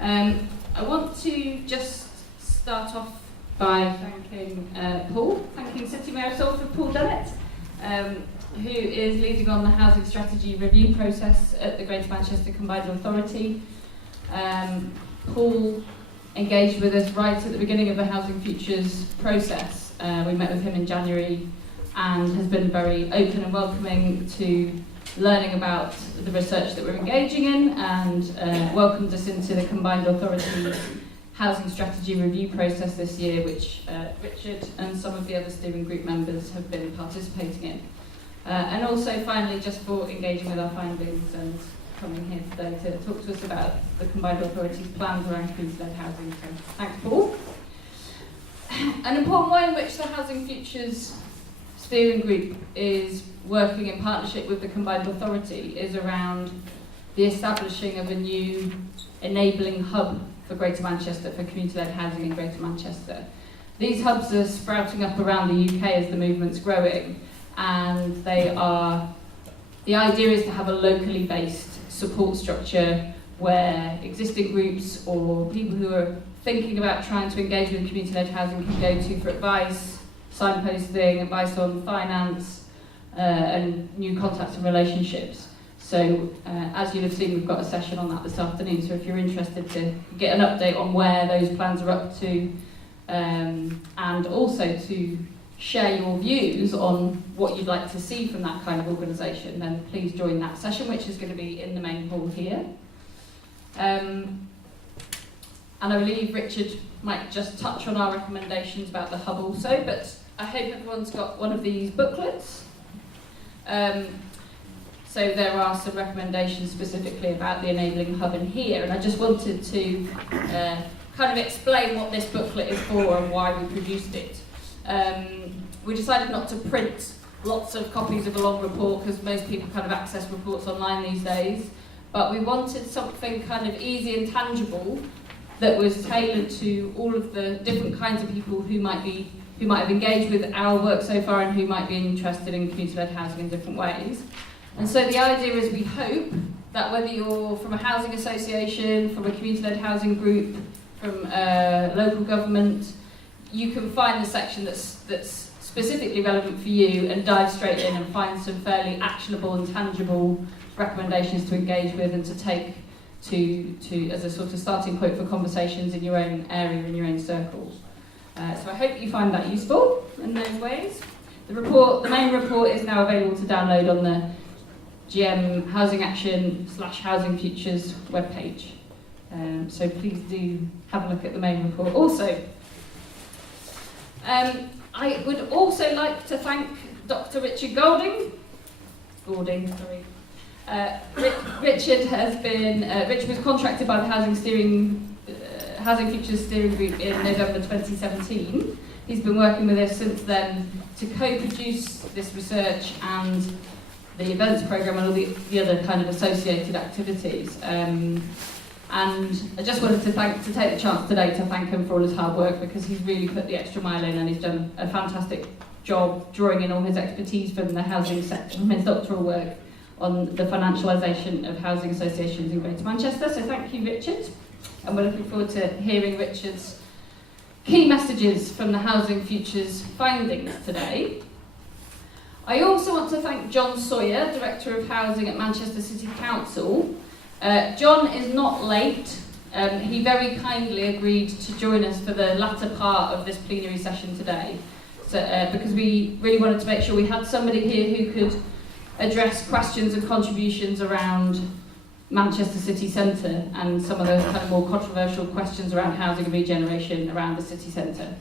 I want to just start off by thanking Paull, thanking City Mayor of Salford, Paull Dennet, who is leading on the housing strategy review process at the Greater Manchester Combined Authority. Paull engaged with us right at the beginning of the Housing Futures process. We met with him in January and has been very open and welcoming to learning about the research that we're engaging in, and welcomed us into the Combined Authority Housing Strategy Review process this year, which Richard and some of the other steering group members have been participating in. And also finally, just for engaging with our findings and coming here today to talk to us about the Combined Authority's plans around community-led housing. So thanks, Paull. An important way in which the Housing Futures steering group is working in partnership with the Combined Authority is around the establishing of a new enabling hub for Greater Manchester, for community-led housing in Greater Manchester. These hubs are sprouting up around the UK as the movement's growing, and the idea is to have a locally based support structure where existing groups or people who are thinking about trying to engage with community-led housing can go to for advice, signposting, advice on finance, and new contacts and relationships. So as you'll have seen, we've got a session on that this afternoon, so if you're interested to get an update on where those plans are up to, and also to share your views on what you'd like to see from that kind of organisation, then please join that session, which is going to be in the main hall here. And I believe Richard might just touch on our recommendations about the hub also, but I hope everyone's got one of these booklets. So there are some recommendations specifically about the enabling hub in here, and I just wanted to kind of explain what this booklet is for and why we produced it. We decided not to print lots of copies of a long report because most people kind of access reports online these days, but we wanted something kind of easy and tangible that was tailored to all of the different kinds of people who might have engaged with our work so far and who might be interested in community-led housing in different ways. And so the idea is we hope that whether you're from a housing association, from a community-led housing group, from local government, you can find the section that's specifically relevant for you and dive straight in and find some fairly actionable and tangible recommendations to engage with and to take to as a sort of starting point for conversations in your own area, in your own circles. So I hope you find that useful in those ways. The main report is now available to download on the GM Housing Action /Housing Futures webpage. So please do have a look at the main report. Also, I would also like to thank Dr. Richard Goulding. Richard was contracted by the Housing Futures Steering Group in November 2017. He's been working with us since then to co-produce this research and the events programme and all the other kind of associated activities. And I just wanted to take the chance today to thank him for all his hard work, because he's really put the extra mile in and he's done a fantastic job drawing in all his expertise from the housing sector, from his doctoral work on the financialisation of housing associations in Greater Manchester. So thank you, Richard. And we're looking forward to hearing Richard's key messages from the Housing Futures findings today. I also want to thank John Sawyer, Director of Housing at Manchester City Council. John is not late. He very kindly agreed to join us for the latter part of this plenary session today, because we really wanted to make sure we had somebody here who could address questions and contributions around Manchester city centre and some of the kind of more controversial questions around housing and regeneration around the city centre.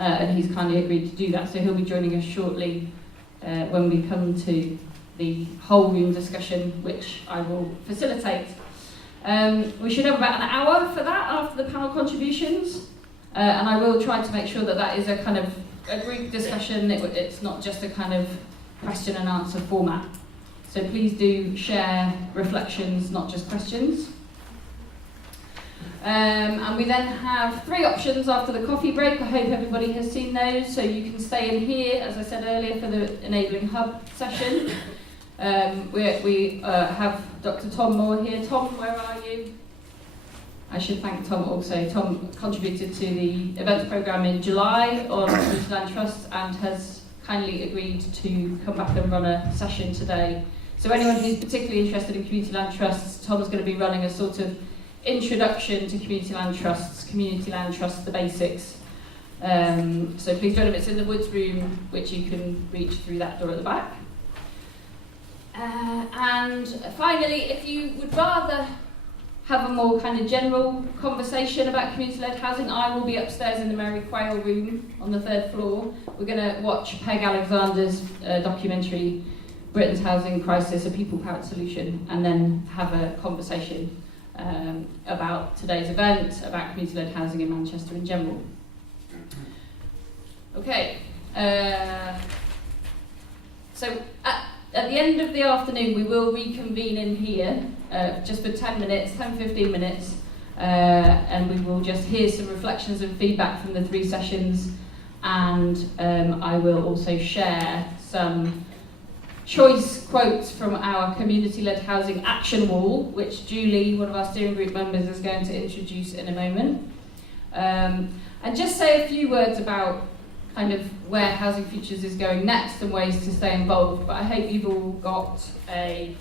And he's kindly agreed to do that, so he'll be joining us shortly when we come to the whole room discussion, which I will facilitate. We should have about an hour for that after the panel contributions, and I will try to make sure that that is a kind of a group discussion. It's not just a kind of question and answer format. So please do share reflections, not just questions. And we then have 3 options after the coffee break. I hope everybody has seen those. So you can stay in here, as I said earlier, for the Enabling Hub session. We have Dr. Tom Moore here. Tom, where are you? I should thank Tom also. Tom contributed to the events programme in July on Community Land Trusts and has kindly agreed to come back and run a session today. So anyone who's particularly interested in community land trusts, Tom's going to be running a sort of introduction to community land trusts, the basics. So please join him. It's in the Woods room, which you can reach through that door at the back. And finally, if you would rather have a more kind of general conversation about community-led housing, I will be upstairs in the Mary Quayle room on the 3rd floor. We're going to watch Peg Alexander's documentary, Britain's Housing Crisis, A People-Powered Solution, and then have a conversation about today's event, about community-led housing in Manchester in general. Okay, so at the end of the afternoon we will reconvene in here just for 10-15 minutes, and we will just hear some reflections and feedback from the 3 sessions, and I will also share some choice quotes from our community-led housing action wall, which Julie, one of our steering group members, is going to introduce in a moment. And just say a few words about kind of where Housing Futures is going next and ways to stay involved. But I hope you've all got a,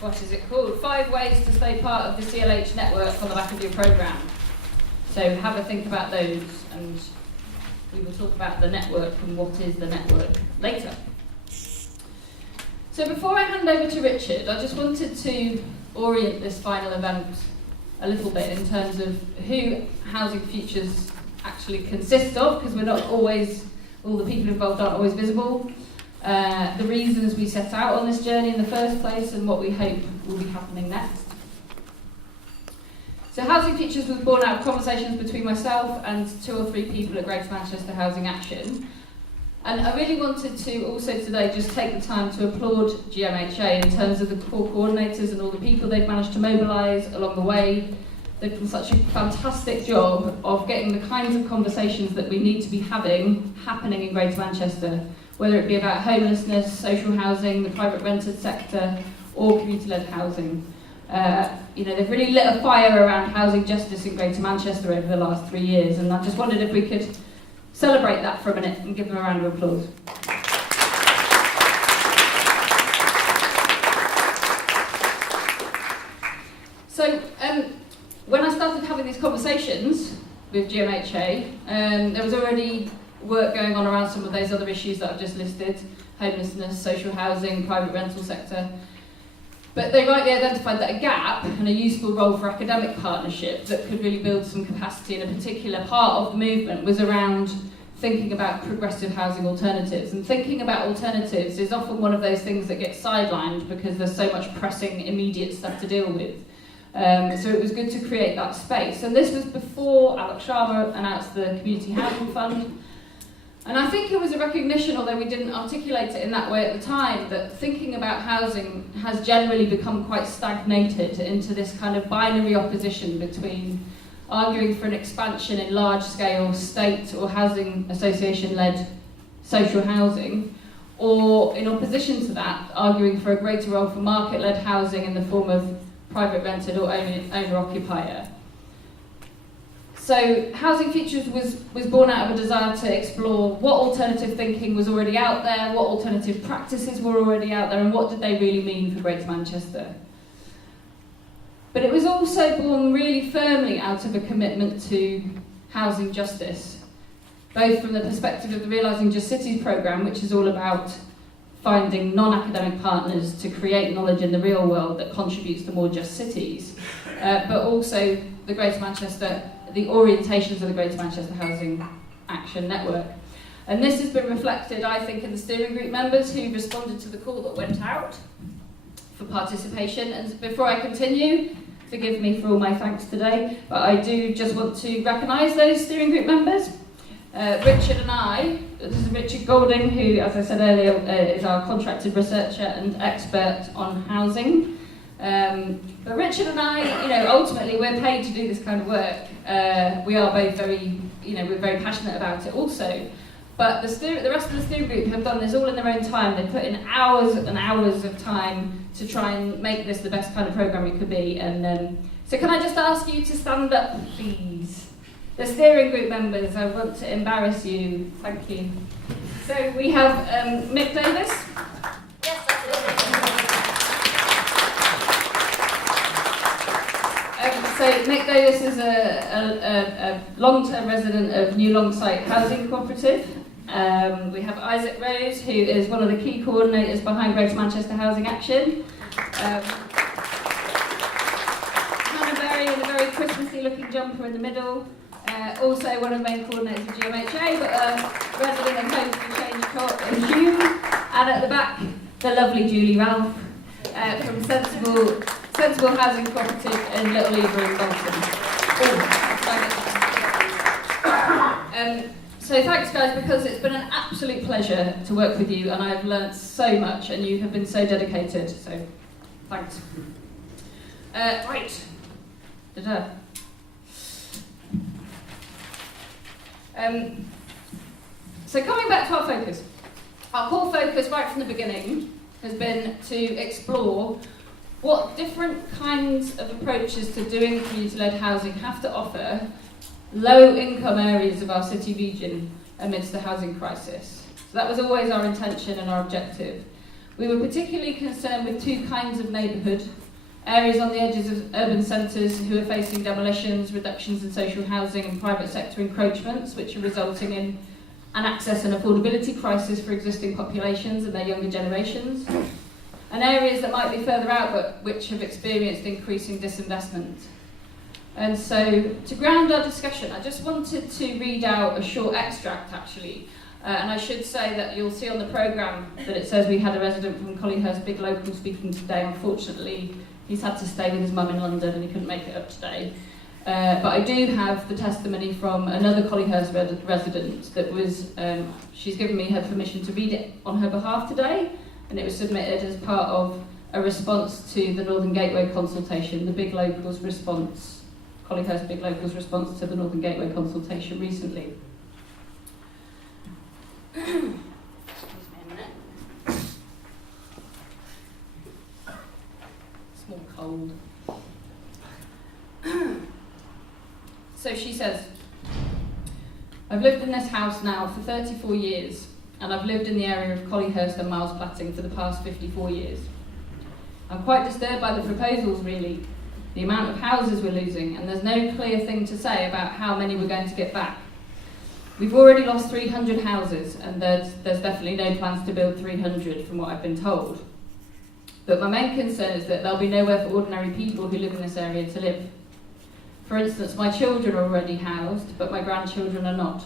5 ways to stay part of the CLH network on the back of your programme. So have a think about those, and we will talk about the network and what is the network later. So before I hand over to Richard, I just wanted to orient this final event a little bit in terms of who Housing Futures actually consists of, because we're not always, all the people involved aren't always visible, the reasons we set out on this journey in the first place, and what we hope will be happening next. So Housing Futures was born out of conversations between myself and 2 or 3 people at Greater Manchester Housing Action. And I really wanted to also today just take the time to applaud GMHA in terms of the core coordinators and all the people they've managed to mobilise along the way. They've done such a fantastic job of getting the kinds of conversations that we need to be having happening in Greater Manchester, whether it be about homelessness, social housing, the private rented sector, or community-led housing. They've really lit a fire around housing justice in Greater Manchester over the last 3 years, and I just wondered if we could celebrate that for a minute and give them a round of applause. So, when I started having these conversations with GMHA, there was already work going on around some of those other issues that I've just listed: homelessness, social housing, private rental sector. But they rightly identified that a gap and a useful role for academic partnership that could really build some capacity in a particular part of the movement was around thinking about progressive housing alternatives. And thinking about alternatives is often one of those things that gets sidelined because there's so much pressing immediate stuff to deal with. So it was good to create that space. And this was before Alex Sharma announced the Community Housing Fund. And I think it was a recognition, although we didn't articulate it in that way at the time, that thinking about housing has generally become quite stagnated into this kind of binary opposition between arguing for an expansion in large-scale state or housing association-led social housing, or in opposition to that, arguing for a greater role for market-led housing in the form of private rented or owner-occupier. So Housing Futures was born out of a desire to explore what alternative thinking was already out there, what alternative practices were already out there, and what did they really mean for Greater Manchester. But it was also born really firmly out of a commitment to housing justice, both from the perspective of the Realising Just Cities programme, which is all about finding non-academic partners to create knowledge in the real world that contributes to more just cities, but also the Greater Manchester, the orientations of the Greater Manchester Housing Action Network. And this has been reflected, I think, in the steering group members who responded to the call that went out for participation. And before I continue, forgive me for all my thanks today, but I do just want to recognise those steering group members. Richard and I, this is Richard Goulding, who, as I said earlier, is our contracted researcher and expert on housing. But Richard and I, ultimately we're paid to do this kind of work. We are both we're very passionate about it also. But the rest of the steering group have done this all in their own time. They put in hours and hours of time to try and make this the best kind of programme it could be. And So can I just ask you to stand up, please? The steering group members, I want to embarrass you. Thank you. So we have Mick Davis. Yes, so Mick Davis is a long-term resident of New Longside Housing Cooperative. We have Isaac Rose, who is one of the key coordinators behind Greater Manchester Housing Action. In a very Christmassy-looking jumper in the middle. Also one of the main coordinators of GMHA, but a resident of Homes for Change Co-op in Hume. And at the back, the lovely Julie Ralph from Sensible Housing Cooperative in Little Lever in Bolton. So thanks guys, because it's been an absolute pleasure to work with you, and I've learnt so much, and you have been so dedicated, so thanks. Right. So coming back to our focus, our core focus right from the beginning has been to explore what different kinds of approaches to doing community-led housing have to offer low-income areas of our city region amidst the housing crisis. So that was always our intention and our objective. We were particularly concerned with two kinds of neighbourhood: areas on the edges of urban centres who are facing demolitions, reductions in social housing and private sector encroachments, which are resulting in an access and affordability crisis for existing populations and their younger generations, and areas that might be further out but which have experienced increasing disinvestment. And so, to ground our discussion, I just wanted to read out a short extract actually. And I should say that you'll see on the programme that it says we had a resident from Collyhurst Big Local speaking today. Unfortunately, he's had to stay with his mum in London and he couldn't make it up today. But I do have the testimony from another Collyhurst resident that was, she's given me her permission to read it on her behalf today, and it was submitted as part of a response to the Northern Gateway consultation, the Big Locals response, Collyhurst Big Locals response to the Northern Gateway consultation recently. Excuse me a minute. Small cold. So she says, I've lived in this house now for 34 years, and I've lived in the area of Collyhurst and Miles Platting for the past 54 years. I'm quite disturbed by the proposals really, the amount of houses we're losing, and there's no clear thing to say about how many we're going to get back. We've already lost 300 houses, and there's definitely no plans to build 300 from what I've been told. But my main concern is that there'll be nowhere for ordinary people who live in this area to live. For instance, my children are already housed, but my grandchildren are not.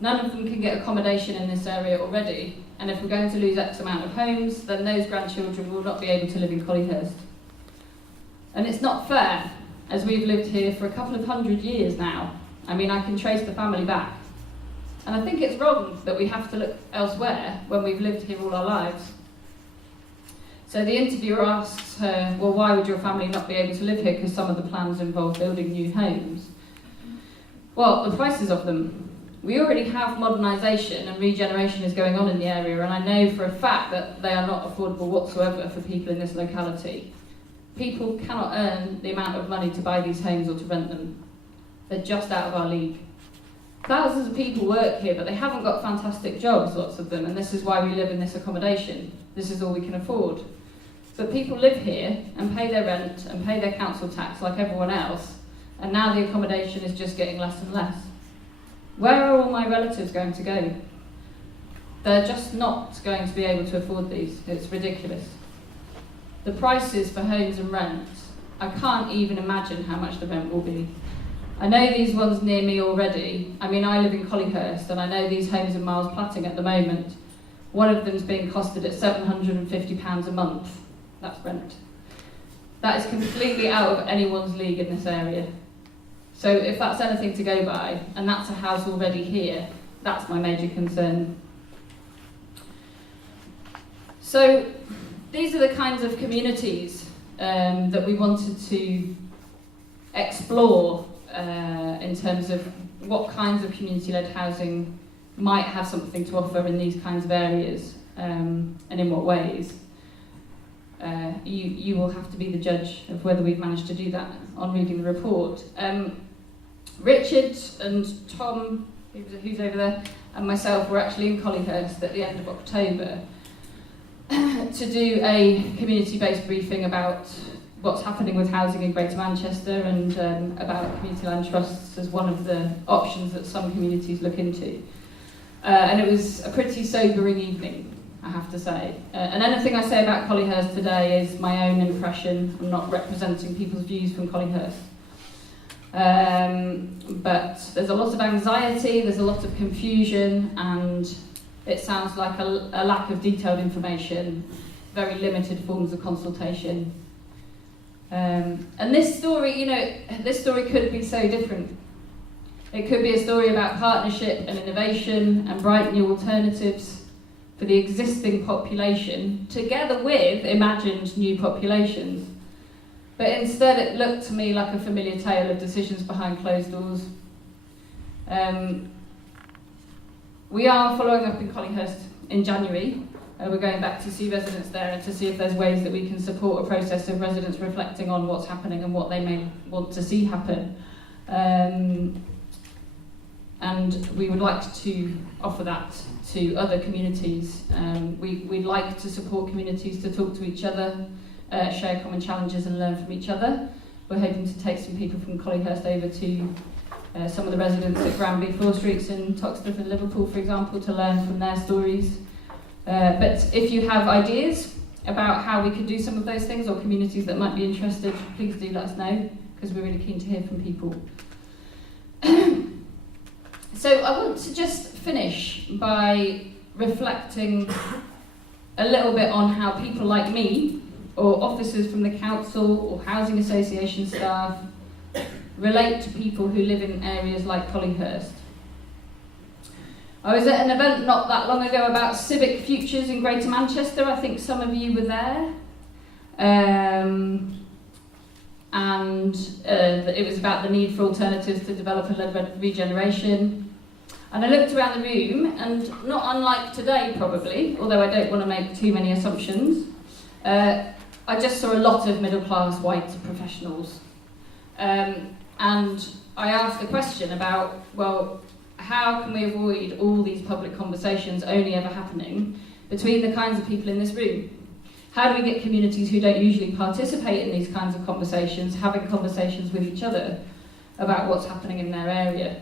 None of them can get accommodation in this area already, and if we're going to lose X amount of homes, then those grandchildren will not be able to live in Collyhurst. And it's not fair, as we've lived here for a couple of 100 years now. I mean, I can trace the family back. And I think it's wrong that we have to look elsewhere when we've lived here all our lives. So the interviewer asks her, well, why would your family not be able to live here? Because some of the plans involve building new homes. Well, the prices of them. We already have modernisation and regeneration is going on in the area, and I know for a fact that they are not affordable whatsoever for people in this locality. People cannot earn the amount of money to buy these homes or to rent them. They're just out of our league. Thousands of people work here, but they haven't got fantastic jobs, lots of them, and this is why we live in this accommodation. This is all we can afford. But people live here and pay their rent and pay their council tax like everyone else, and now the accommodation is just getting less and less. Where are all my relatives going to go? They're just not going to be able to afford these. It's ridiculous. The prices for homes and rent, I can't even imagine how much the rent will be. I know these ones near me already. I mean, I live in Collyhurst, and I know these homes in Miles Platting at the moment. One of them's being costed at £750 a month. That's rent. That is completely out of anyone's league in this area. So if that's anything to go by, and that's a house already here, that's my major concern. So these are the kinds of communities that we wanted to explore in terms of what kinds of community-led housing might have something to offer in these kinds of areas, and in what ways. you will have to be the judge of whether we've managed to do that on reading the report. Richard and Tom, who's over there, and myself were actually in Collyhurst at the end of October to do a community-based briefing about what's happening with housing in Greater Manchester and about community land trusts as one of the options that some communities look into. And it was a pretty sobering evening, I have to say. And anything I say about Collyhurst today is my own impression. I'm not representing people's views from Collyhurst. But there's a lot of anxiety, there's a lot of confusion, and it sounds like a lack of detailed information, very limited forms of consultation. And this story, this story could be so different. It could be a story about partnership and innovation and bright new alternatives for the existing population, together with imagined new populations. But instead it looked to me like a familiar tale of decisions behind closed doors. We are following up in Collyhurst in January. We're going back to see residents there and to see if there's ways that we can support a process of residents reflecting on what's happening and what they may want to see happen. And we would like to offer that to other communities. We'd like to support communities to talk to each other, share common challenges and learn from each other. We're hoping to take some people from Collyhurst over to some of the residents at Granby, Floor Streets in Toxteth and Liverpool, for example, to learn from their stories. But if you have ideas about how we could do some of those things, or communities that might be interested, please do let us know, because we're really keen to hear from people. So I want to just finish by reflecting a little bit on how people like me, or officers from the council, or housing association staff, relate to people who live in areas like Collyhurst. I was at an event not that long ago about civic futures in Greater Manchester. I think some of you were there. And it was about the need for alternatives to developer-led regeneration. And I looked around the room, and not unlike today probably, although I don't want to make too many assumptions, I just saw a lot of middle-class white professionals. And I asked a question about, well, how can we avoid all these public conversations only ever happening between the kinds of people in this room? How do we get communities who don't usually participate in these kinds of conversations having conversations with each other about what's happening in their area?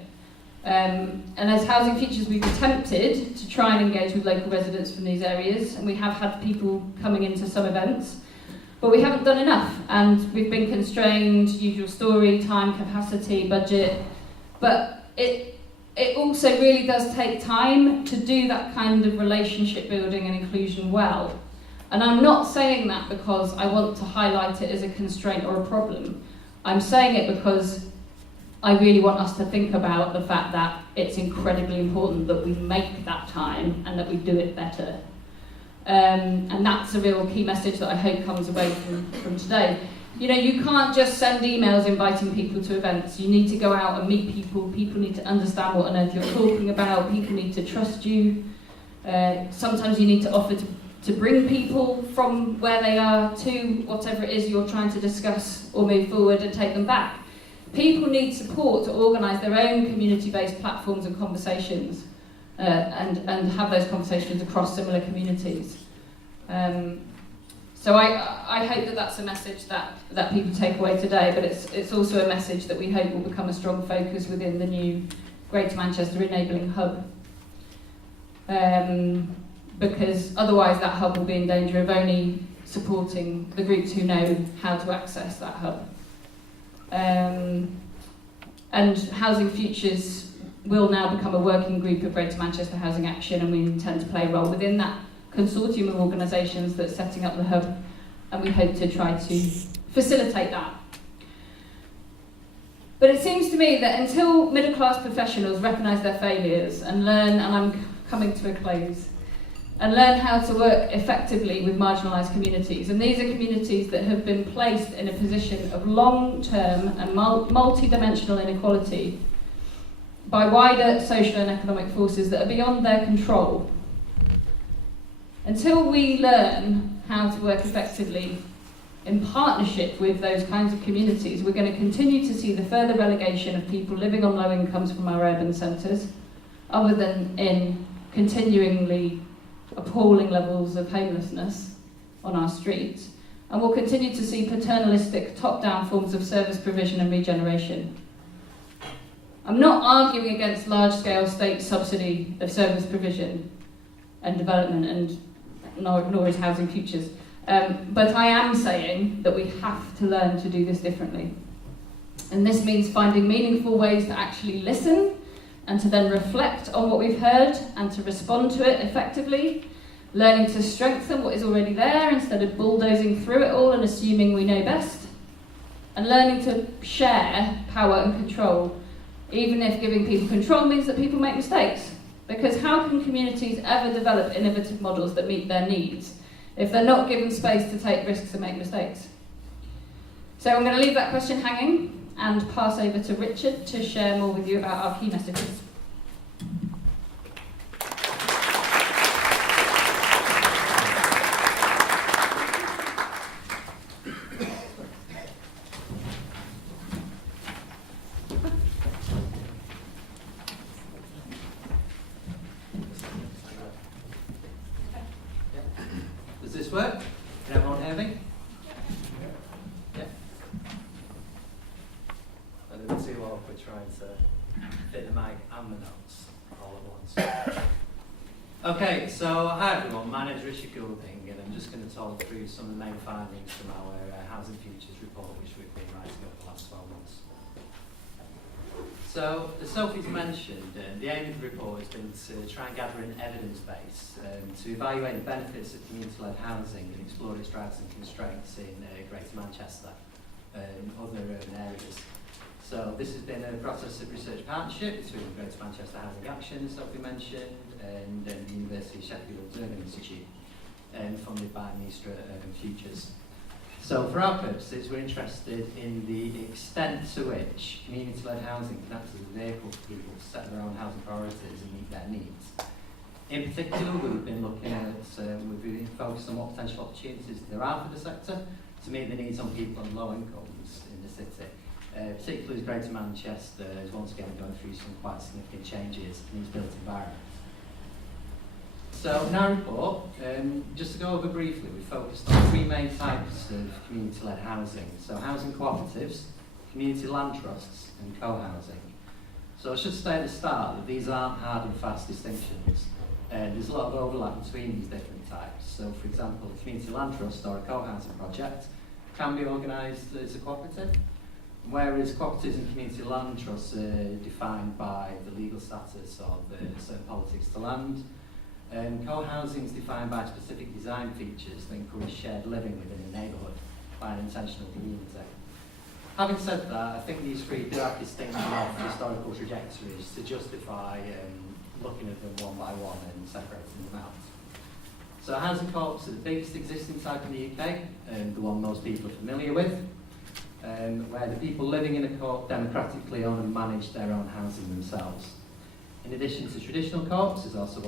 And as Housing Futures, we've attempted to try and engage with local residents from these areas, and we have had people coming into some events, but we haven't done enough, and we've been constrained, usual story, time, capacity, budget, but it also really does take time to do that kind of relationship building and inclusion well. And I'm not saying that because I want to highlight it as a constraint or a problem. I'm saying it because I really want us to think about the fact that it's incredibly important that we make that time and that we do it better. And that's a real key message that I hope comes away from today. You can't just send emails inviting people to events. You need to go out and meet people. People need to understand what on earth you're talking about. People need to trust you. Sometimes you need to offer to bring people from where they are to whatever it is you're trying to discuss or move forward and take them back. People need support to organise their own community-based platforms and conversations and have those conversations across similar communities. So I hope that that's a message that people take away today, but it's also a message that we hope will become a strong focus within the new Greater Manchester Enabling Hub. Because otherwise that hub will be in danger of only supporting the groups who know how to access that hub. And Housing Futures will now become a working group of Greater Manchester Housing Action, and we intend to play a role within that consortium of organisations that's setting up the hub, and we hope to try to facilitate that. But it seems to me that until middle class professionals recognise their failures and learn, and I'm coming to a close, and learn how to work effectively with marginalised communities, and these are communities that have been placed in a position of long-term and multi-dimensional inequality by wider social and economic forces that are beyond their control. Until we learn how to work effectively in partnership with those kinds of communities, we're going to continue to see the further relegation of people living on low incomes from our urban centres, other than in continuingly appalling levels of homelessness on our streets. And we'll continue to see paternalistic, top-down forms of service provision and regeneration. I'm not arguing against large-scale state subsidy of service provision and development, and nor is Housing Futures. But I am saying that we have to learn to do this differently. And this means finding meaningful ways to actually listen and to then reflect on what we've heard and to respond to it effectively, learning to strengthen what is already there instead of bulldozing through it all and assuming we know best, and learning to share power and control, even if giving people control means that people make mistakes. Because how can communities ever develop innovative models that meet their needs if they're not given space to take risks and make mistakes? So I'm going to leave that question hanging and pass over to Richard to share more with you about our key messages. Does this work? Can everyone hear me? Yeah. I didn't see what we're trying to fit the mic and the notes all at once. Okay, so hi everyone, my name is Richard Goulding, and I'm just going to talk through some of the main findings from our Housing Futures report, which we've been writing over the last 12 months. So, as Sophie's mentioned, the aim of the report has been to try and gather an evidence base to evaluate the benefits of community-led housing and explore its drivers and constraints in Greater Manchester and other urban areas. So this has been a process of research partnership between Greater Manchester Housing Action, as Sophie mentioned, and the University of Sheffield's Urban Institute, funded by Minister Urban Futures. So for our purposes, we're interested in the extent to which community-led housing can act as a vehicle for people to set their own housing priorities and meet their needs. In particular, we've been looking at, we've been focused on what potential opportunities there are for the sector to meet the needs on people on low incomes in the city. Particularly as Greater Manchester is once again going through some quite significant changes in its built environment. So in our report, just to go over briefly, we focused on three main types of community-led housing. So housing cooperatives, community land trusts, and co-housing. So I should say at the start that these aren't hard and fast distinctions. There's a lot of overlap between these different types. So for example, a community land trust or a co-housing project can be organised as a cooperative, whereas cooperatives and community land trusts are defined by the legal status of certain politics to land. Co-housing is defined by specific design features that encourage shared living within a neighbourhood by an intentional community. Having said that, I think these three do have distinction of historical trajectories to justify looking at them one by one and separating them out. So housing co-ops are the biggest existing type in the UK, and the one most people are familiar with, where the people living in a co-op democratically own and manage their own housing themselves. In addition to traditional co-ops, there's also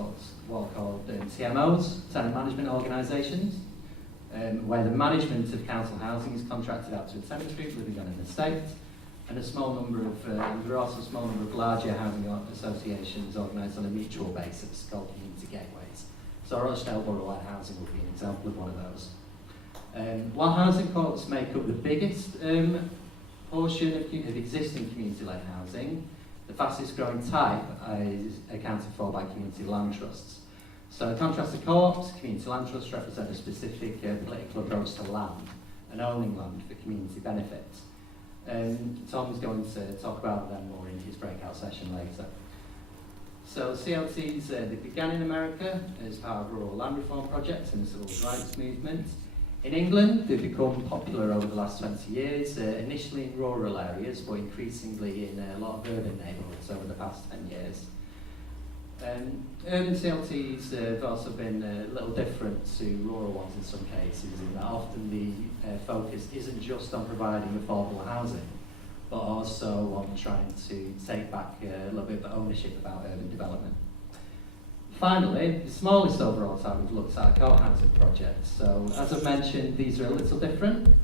what are called TMOs, tenant management organisations, where the management of council housing is contracted out to a tenant group living on an estate, and a small number of there are also a small number of larger housing associations organised on a mutual basis called community gateways. So Rochdale Borough Housing would be an example of one of those. While housing co-ops make up the biggest portion of existing community-led housing, the fastest growing type is accounted for by community land trusts. So in contrast to co-ops, community land trusts represent a specific political approach to land and owning land for community benefit. Tom's going to talk about them more in his breakout session later. So CLTs, they began in America as part of rural land reform projects and the civil rights movement. In England, they've become popular over the last 20 years, initially in rural areas, but increasingly in a lot of urban neighbourhoods over the past 10 years. Urban CLTs have also been a little different to rural ones in some cases, in that often the focus isn't just on providing affordable housing, but also on trying to take back a little bit of ownership about urban development. Finally, the smallest overall type we've looked at are co-housing projects. So, as I've mentioned, these are a little different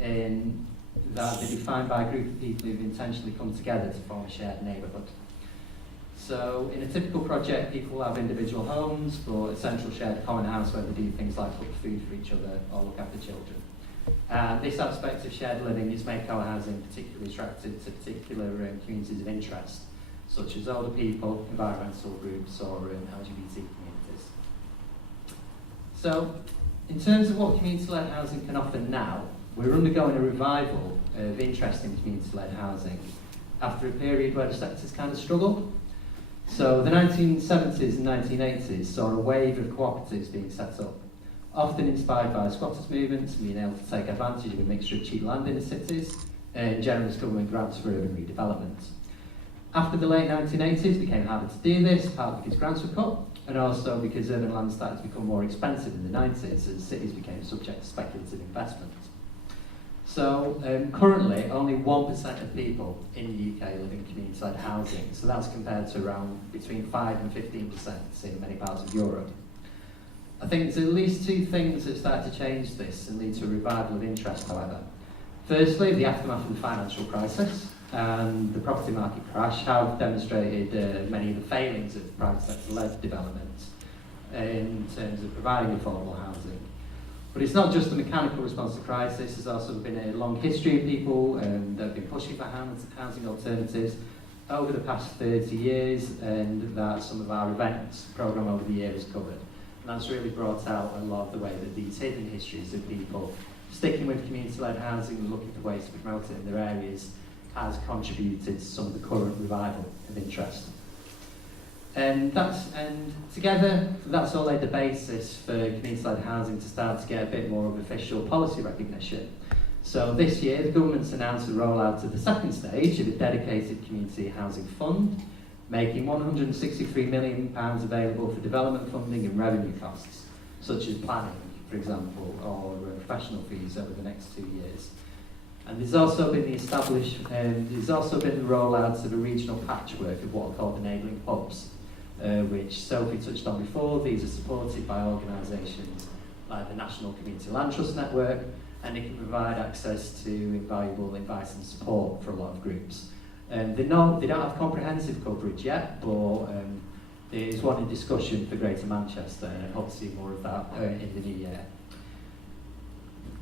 in that they're defined by a group of people who've intentionally come together to form a shared neighbourhood. So, in a typical project, people have individual homes, but a central shared common house where they do things like cook food for each other or look after children. And this aspect of shared living has made co-housing particularly attractive to particular communities of interest, such as older people, environmental groups, or LGBT communities. So, in terms of what community-led housing can offer now, we're undergoing a revival of interest in community-led housing after a period where the sector's kind of struggled. So, the 1970s and 1980s saw a wave of cooperatives being set up, often inspired by squatters' movements and being able to take advantage of a mixture of cheap land in the cities and generous government grants for urban redevelopment. After the late 1980s, it became harder to do this, partly because grants were cut, and also because urban land started to become more expensive in the 90s as cities became subject to speculative investment. So currently, only 1% of people in the UK live in community-led housing, so that's compared to around between 5 and 15% in many parts of Europe. I think there's at least two things that start to change this and lead to a revival of interest, however. Firstly, the aftermath of the financial crisis and the property market crash have demonstrated many of the failings of private sector-led development in terms of providing affordable housing. But it's not just the mechanical response to crisis, there's also been a long history of people that have been pushing for housing alternatives over the past 30 years, and that some of our events programme over the years has covered. And that's really brought out a lot of the way that these hidden histories of people sticking with community-led housing and looking for ways to promote it in their areas has contributed to some of the current revival of interest. And together, that's all laid the basis for community-led housing to start to get a bit more of official policy recognition. So this year, the government's announced the rollout of the second stage of a dedicated community housing fund, making £163 million available for development funding and revenue costs, such as planning, for example, or professional fees over the next 2 years. And there's also been the rollout of a regional patchwork of what are called enabling hubs, which Sophie touched on before. These are supported by organisations like the National Community Land Trust Network, and it can provide access to invaluable advice and support for a lot of groups. They don't have comprehensive coverage yet, but there is one in discussion for Greater Manchester, and I hope to see more of that in the new year.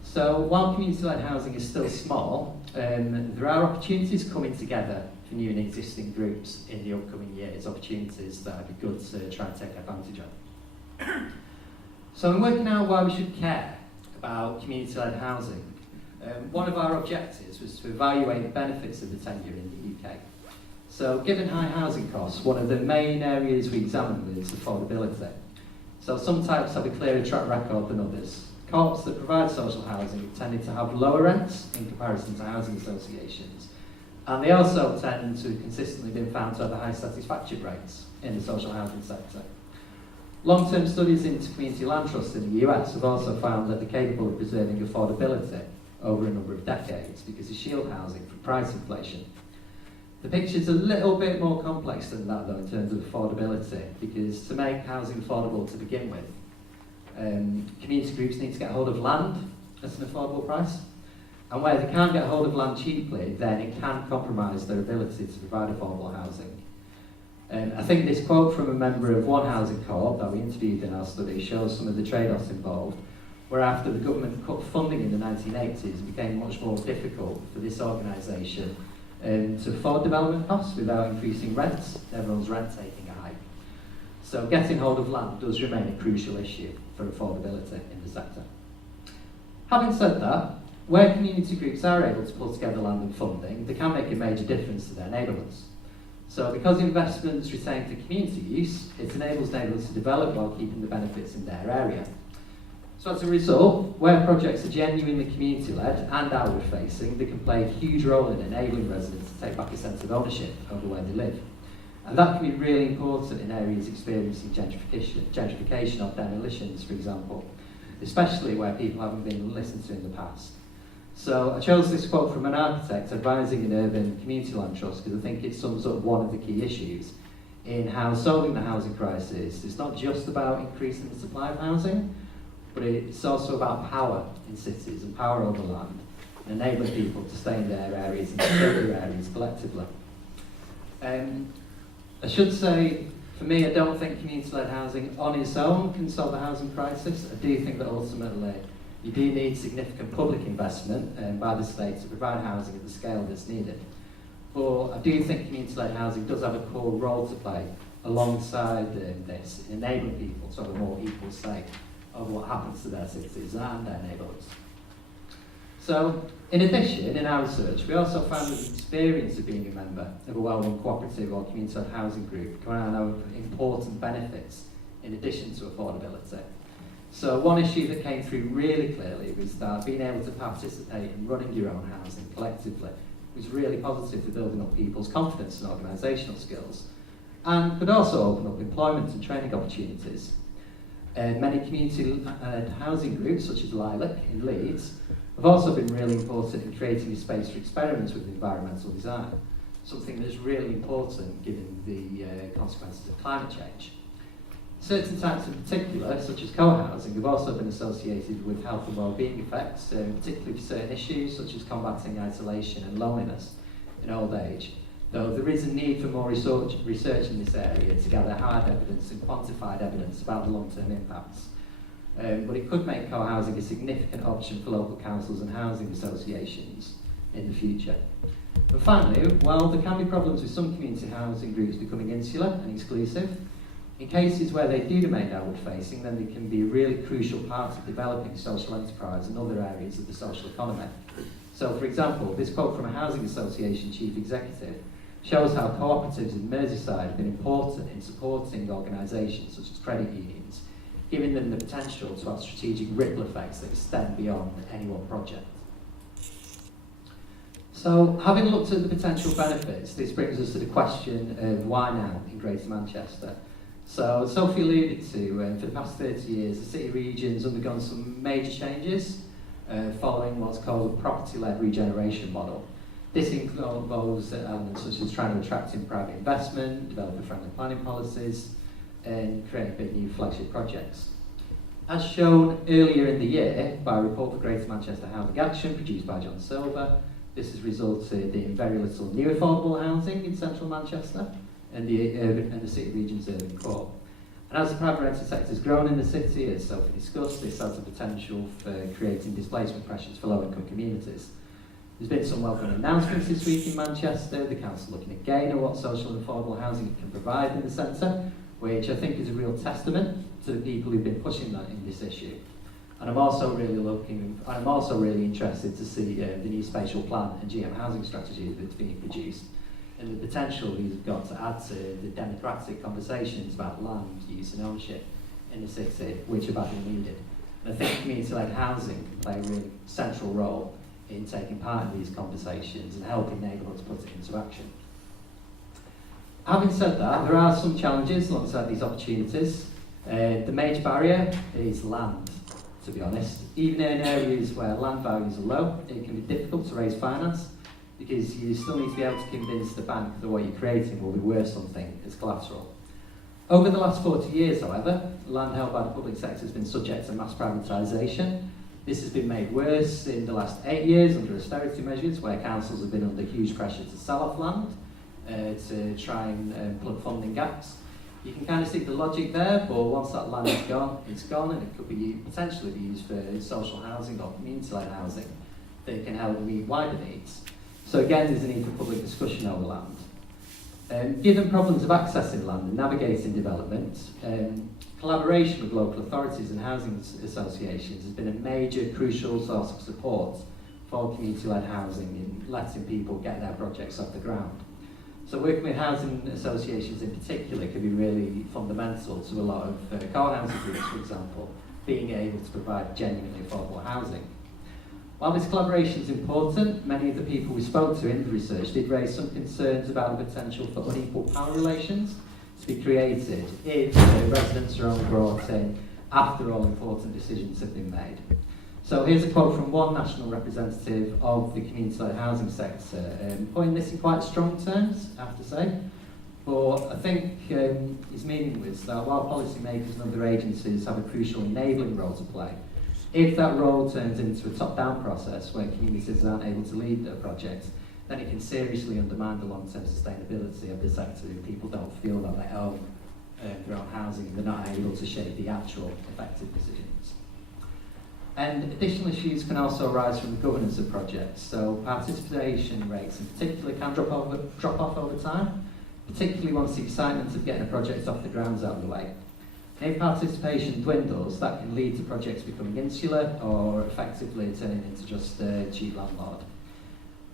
So while community-led housing is still small, there are opportunities coming together for new and existing groups in the upcoming years, opportunities that would be good to try and take advantage of. So I'm working out why we should care about community-led housing. One of our objectives was to evaluate the benefits of the tenure in the UK. So given high housing costs, one of the main areas we examined was affordability. So some types have a clearer track record than others. Co-ops that provide social housing tended to have lower rents in comparison to housing associations. And they also tend to consistently been found to have the high satisfaction rates in the social housing sector. Long-term studies into community land trusts in the US have also found that they're capable of preserving affordability over a number of decades because they shield housing from price inflation. The picture's a little bit more complex than that though in terms of affordability, because to make housing affordable to begin with, community groups need to get hold of land at an affordable price, and where they can't get hold of land cheaply, then it can compromise their ability to provide affordable housing. I think this quote from a member of one housing co-op that we interviewed in our study shows some of the trade-offs involved, where after the government cut funding in the 1980s, it became much more difficult for this organisation to afford development costs without increasing rents, everyone's rent taking a hike. So getting hold of land does remain a crucial issue for affordability in the sector. Having said that, where community groups are able to pull together land and funding, they can make a major difference to their neighbourhoods. So because investment is retained for community use, it enables neighbourhoods to develop while keeping the benefits in their area. So as a result, where projects are genuinely community-led and outward-facing, they can play a huge role in enabling residents to take back a sense of ownership over where they live. And that can be really important in areas experiencing gentrification or demolitions, for example, especially where people haven't been listened to in the past. So I chose this quote from an architect advising an urban community land trust because I think it sums up one of the key issues. in how solving the housing crisis is not just about increasing the supply of housing, but it's also about power in cities and power over land, and enabling people to stay in their areas and to build their areas collectively. I should say, for me, I don't think community-led housing on its own can solve the housing crisis. I do think that ultimately you do need significant public investment by the state to provide housing at the scale that's needed. But I do think community-led housing does have a core role to play alongside this, enabling people to have a more equal say of what happens to their cities and their neighbourhoods. So, in addition, in our research, we also found that the experience of being a member of a well-run cooperative or community-led housing group can have important benefits in addition to affordability. So one issue that came through really clearly was that being able to participate in running your own housing collectively was really positive for building up people's confidence and organisational skills, and could also open up employment and training opportunities. Many community housing groups, such as Lilac in Leeds, have also been really important in creating a space for experiments with environmental design, something that's really important given the consequences of climate change. Certain types in particular, such as co-housing, have also been associated with health and well-being effects, particularly for certain issues such as combating isolation and loneliness in old age, though there is a need for more research in this area to gather hard evidence and quantified evidence about the long-term impacts. But it could make co-housing a significant option for local councils and housing associations in the future. But finally, while there can be problems with some community housing groups becoming insular and exclusive, in cases where they do remain outward-facing, then they can be a really crucial part of developing social enterprise and other areas of the social economy. So, for example, this quote from a housing association chief executive shows how cooperatives in Merseyside have been important in supporting organisations such as credit unions, giving them the potential to have strategic ripple effects that extend beyond any one project. So, having looked at the potential benefits, this brings us to the question of why now in Greater Manchester. So, Sophie alluded to, for the past 30 years, the city region's undergone some major changes following what's called a property-led regeneration model. This involves elements such as trying to attract in private investment, developer-friendly planning policies, and create big new flagship projects. As shown earlier in the year by a report for Greater Manchester Housing Action produced by John Silver, this has resulted in very little new affordable housing in central Manchester and the city region's urban core. And as the private rental sector has grown in the city, as Sophie discussed, this has the potential for creating displacement pressures for low-income communities. There's been some welcome announcements this week in Manchester, the council looking again at what social and affordable housing it can provide in the centre, which I think is a real testament to the people who've been pushing that in this issue. And I'm also really interested to see the new spatial plan and GM housing strategy that's being produced, and the potential these have got to add to the democratic conversations about land use and ownership in the city, which are badly needed. And I think community-led housing can play a really central role in taking part in these conversations and helping neighbourhoods put it into action. Having said that, there are some challenges alongside these opportunities. The major barrier is land, to be honest. Even in areas where land values are low, it can be difficult to raise finance because you still need to be able to convince the bank that what you're creating will be worth something as collateral. Over the last 40 years, however, land held by the public sector has been subject to mass privatisation. This has been made worse in the last 8 years under austerity measures, where councils have been under huge pressure to sell off land to try and plug funding gaps. You can kind of see the logic there, but once that land is gone, it's gone, and it could be potentially be used for social housing or community-led housing that can help meet wider needs. So again, there's a need for public discussion over land. Given problems of accessing land and navigating development, collaboration with local authorities and housing associations has been a major, crucial source of support for community-led housing in letting people get their projects off the ground. So working with housing associations in particular can be really fundamental to a lot of co-housing groups, for example, being able to provide genuinely affordable housing. While this collaboration is important, many of the people we spoke to in the research did raise some concerns about the potential for unequal power relations to be created if residents are only brought in after all important decisions have been made. So here's a quote from one national representative of the community-led housing sector, putting this in quite strong terms, I have to say. But I think his meaning was that while policymakers and other agencies have a crucial enabling role to play, if that role turns into a top-down process where communities aren't able to lead their projects, then it can seriously undermine the long-term sustainability of the sector if people don't feel that they own their own housing and they're not able to shape the actual effective decisions. And additional issues can also arise from the governance of projects. So participation rates in particular can drop off over time, particularly once the excitement of getting a project off the ground's out of the way. And if participation dwindles, that can lead to projects becoming insular or effectively turning into just a cheap landlord.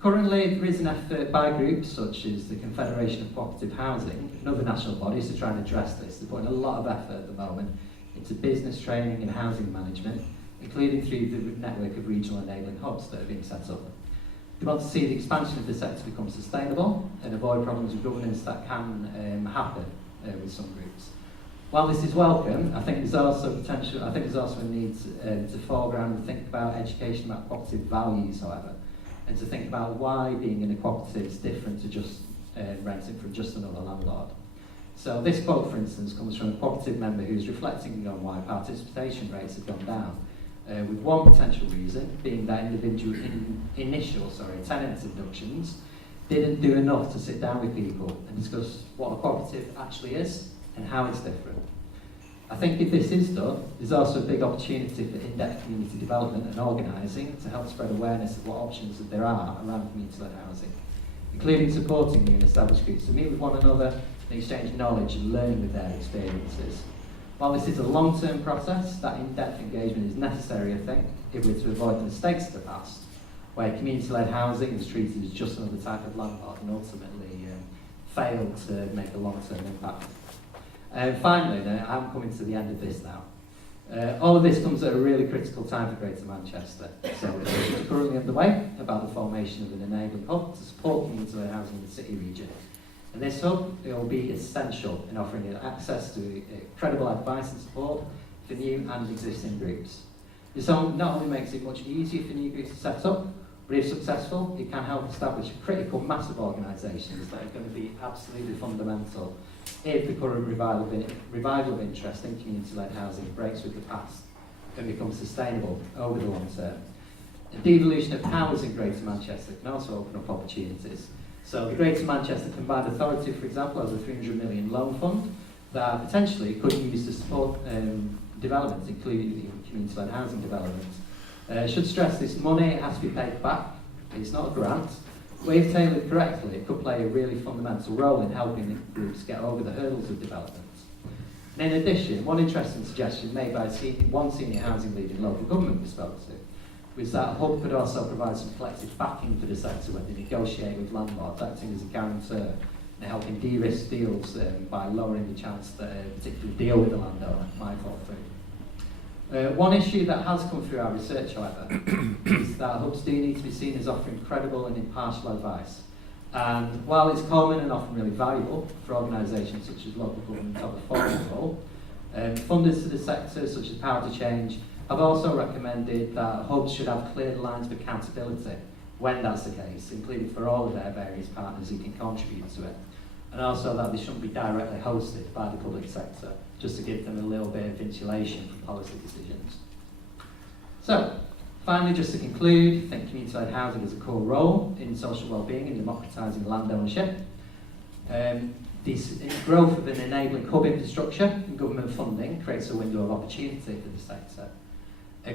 Currently, there is an effort by groups such as the Confederation of Cooperative Housing and other national bodies to try and address this. They're putting a lot of effort at the moment into business training and housing management, including through the network of regional enabling hubs that are being set up. We want to see the expansion of the sector become sustainable and avoid problems with governance that can happen with some groups. While this is welcome, I think there's also potential. I think there's also a need to foreground and think about education about cooperative values, however, and to think about why being in a cooperative is different to just renting from just another landlord. So this quote, for instance, comes from a cooperative member who's reflecting on why participation rates have gone down, with one potential reason being that initial tenant inductions didn't do enough to sit down with people and discuss what a cooperative actually is and how it's different. I think if this is done, there's also a big opportunity for in-depth community development and organising to help spread awareness of what options that there are around community-led housing, including supporting new and established groups to meet with one another and exchange knowledge and learn with their experiences. While this is a long-term process, that in-depth engagement is necessary, I think, if we're to avoid the mistakes of the past, where community-led housing is treated as just another type of landlord and ultimately failed to make a long-term impact. Finally, now, I'm coming to the end of this now. All of this comes at a really critical time for Greater Manchester. So it's currently underway about the formation of an enabling hub to support community-led housing in the city region. And this hub will be essential in offering access to credible advice and support for new and existing groups. This not only makes it much easier for new groups to set up, but if successful, it can help establish a critical mass of organisations that are going to be absolutely fundamental if the current revival of interest in community-led housing breaks with the past and becomes sustainable over the long term. The devolution of powers in Greater Manchester can also open up opportunities. So the Greater Manchester Combined Authority, for example, has a £300 million loan fund that potentially could be used to support developments, including community-led housing developments. Should stress this money has to be paid back. It's not a grant. But if tailored correctly, it could play a really fundamental role in helping groups get over the hurdles of development. And in addition, one interesting suggestion made by one senior housing leader in local government we spoke to was that a hub could also provide some collective backing for the sector when they negotiate with landlords, acting as a guarantor and helping de-risk deals by lowering the chance that a particular deal with the landowner might fall through. One issue that has come through our research, however, is that hubs do need to be seen as offering credible and impartial advice. And while it's common and often really valuable for organisations such as local government to have a formal role, funders to the sector, such as Power to Change, have also recommended that hubs should have clear lines of accountability when that's the case, including for all of their various partners who can contribute to it. And also that they shouldn't be directly hosted by the public sector, just to give them a little bit of insulation from policy decisions. So, finally, just to conclude, I think community-led housing has a core role in social wellbeing and democratising land ownership. This growth of an enabling hub infrastructure and government funding creates a window of opportunity for the sector.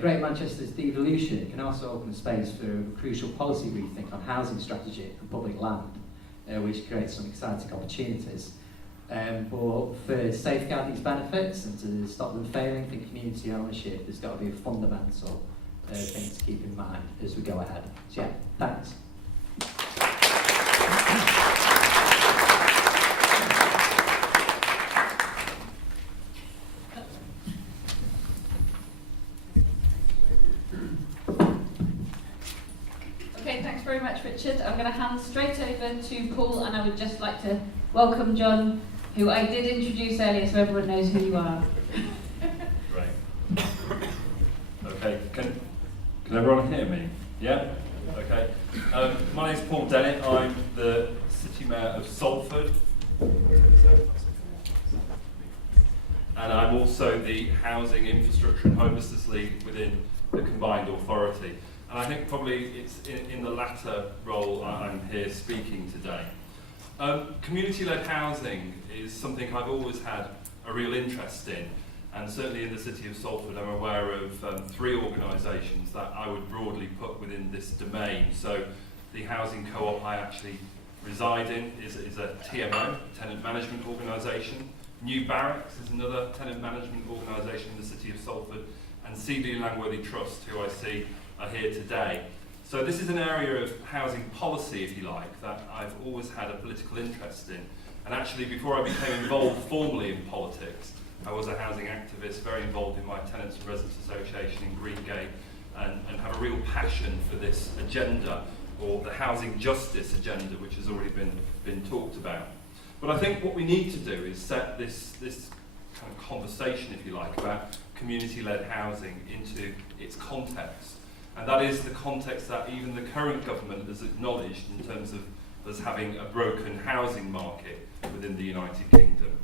Greater Manchester's devolution can also open the space for a crucial policy rethink on housing strategy and public land, which creates some exciting opportunities. But for safeguarding these benefits and to stop them failing for community ownership, there's got to be a fundamental thing to keep in mind as we go ahead. So yeah, thanks. Okay, thanks very much, Richard. I'm going to hand straight over to Paul, and I would just like to welcome John, who I did introduce earlier, so everyone knows who you are. Great. Okay, can everyone hear me? Yeah? Okay. My name's Paull Dennet. I'm the City Mayor of Salford. And I'm also the Housing, Infrastructure and Homelessness Lead within the combined authority. And I think probably it's in the latter role I'm here speaking today. Community-led housing is something I've always had a real interest in, and certainly in the city of Salford I'm aware of 3 organisations that I would broadly put within this domain. So the housing co-op I actually reside in is a TMO, tenant management organisation. New Barracks is another tenant management organisation in the city of Salford, and Seedley and Langworthy Trust, who I see are here today. So this is an area of housing policy, if you like, that I've always had a political interest in. And actually, before I became involved formally in politics, I was a housing activist, very involved in my Tenants and Residents Association in Greengate, and have a real passion for this agenda, or the housing justice agenda, which has already been talked about. But I think what we need to do is set this kind of conversation, if you like, about community-led housing into its context. And that is the context that even the current government has acknowledged in terms of us having a broken housing market within the United Kingdom.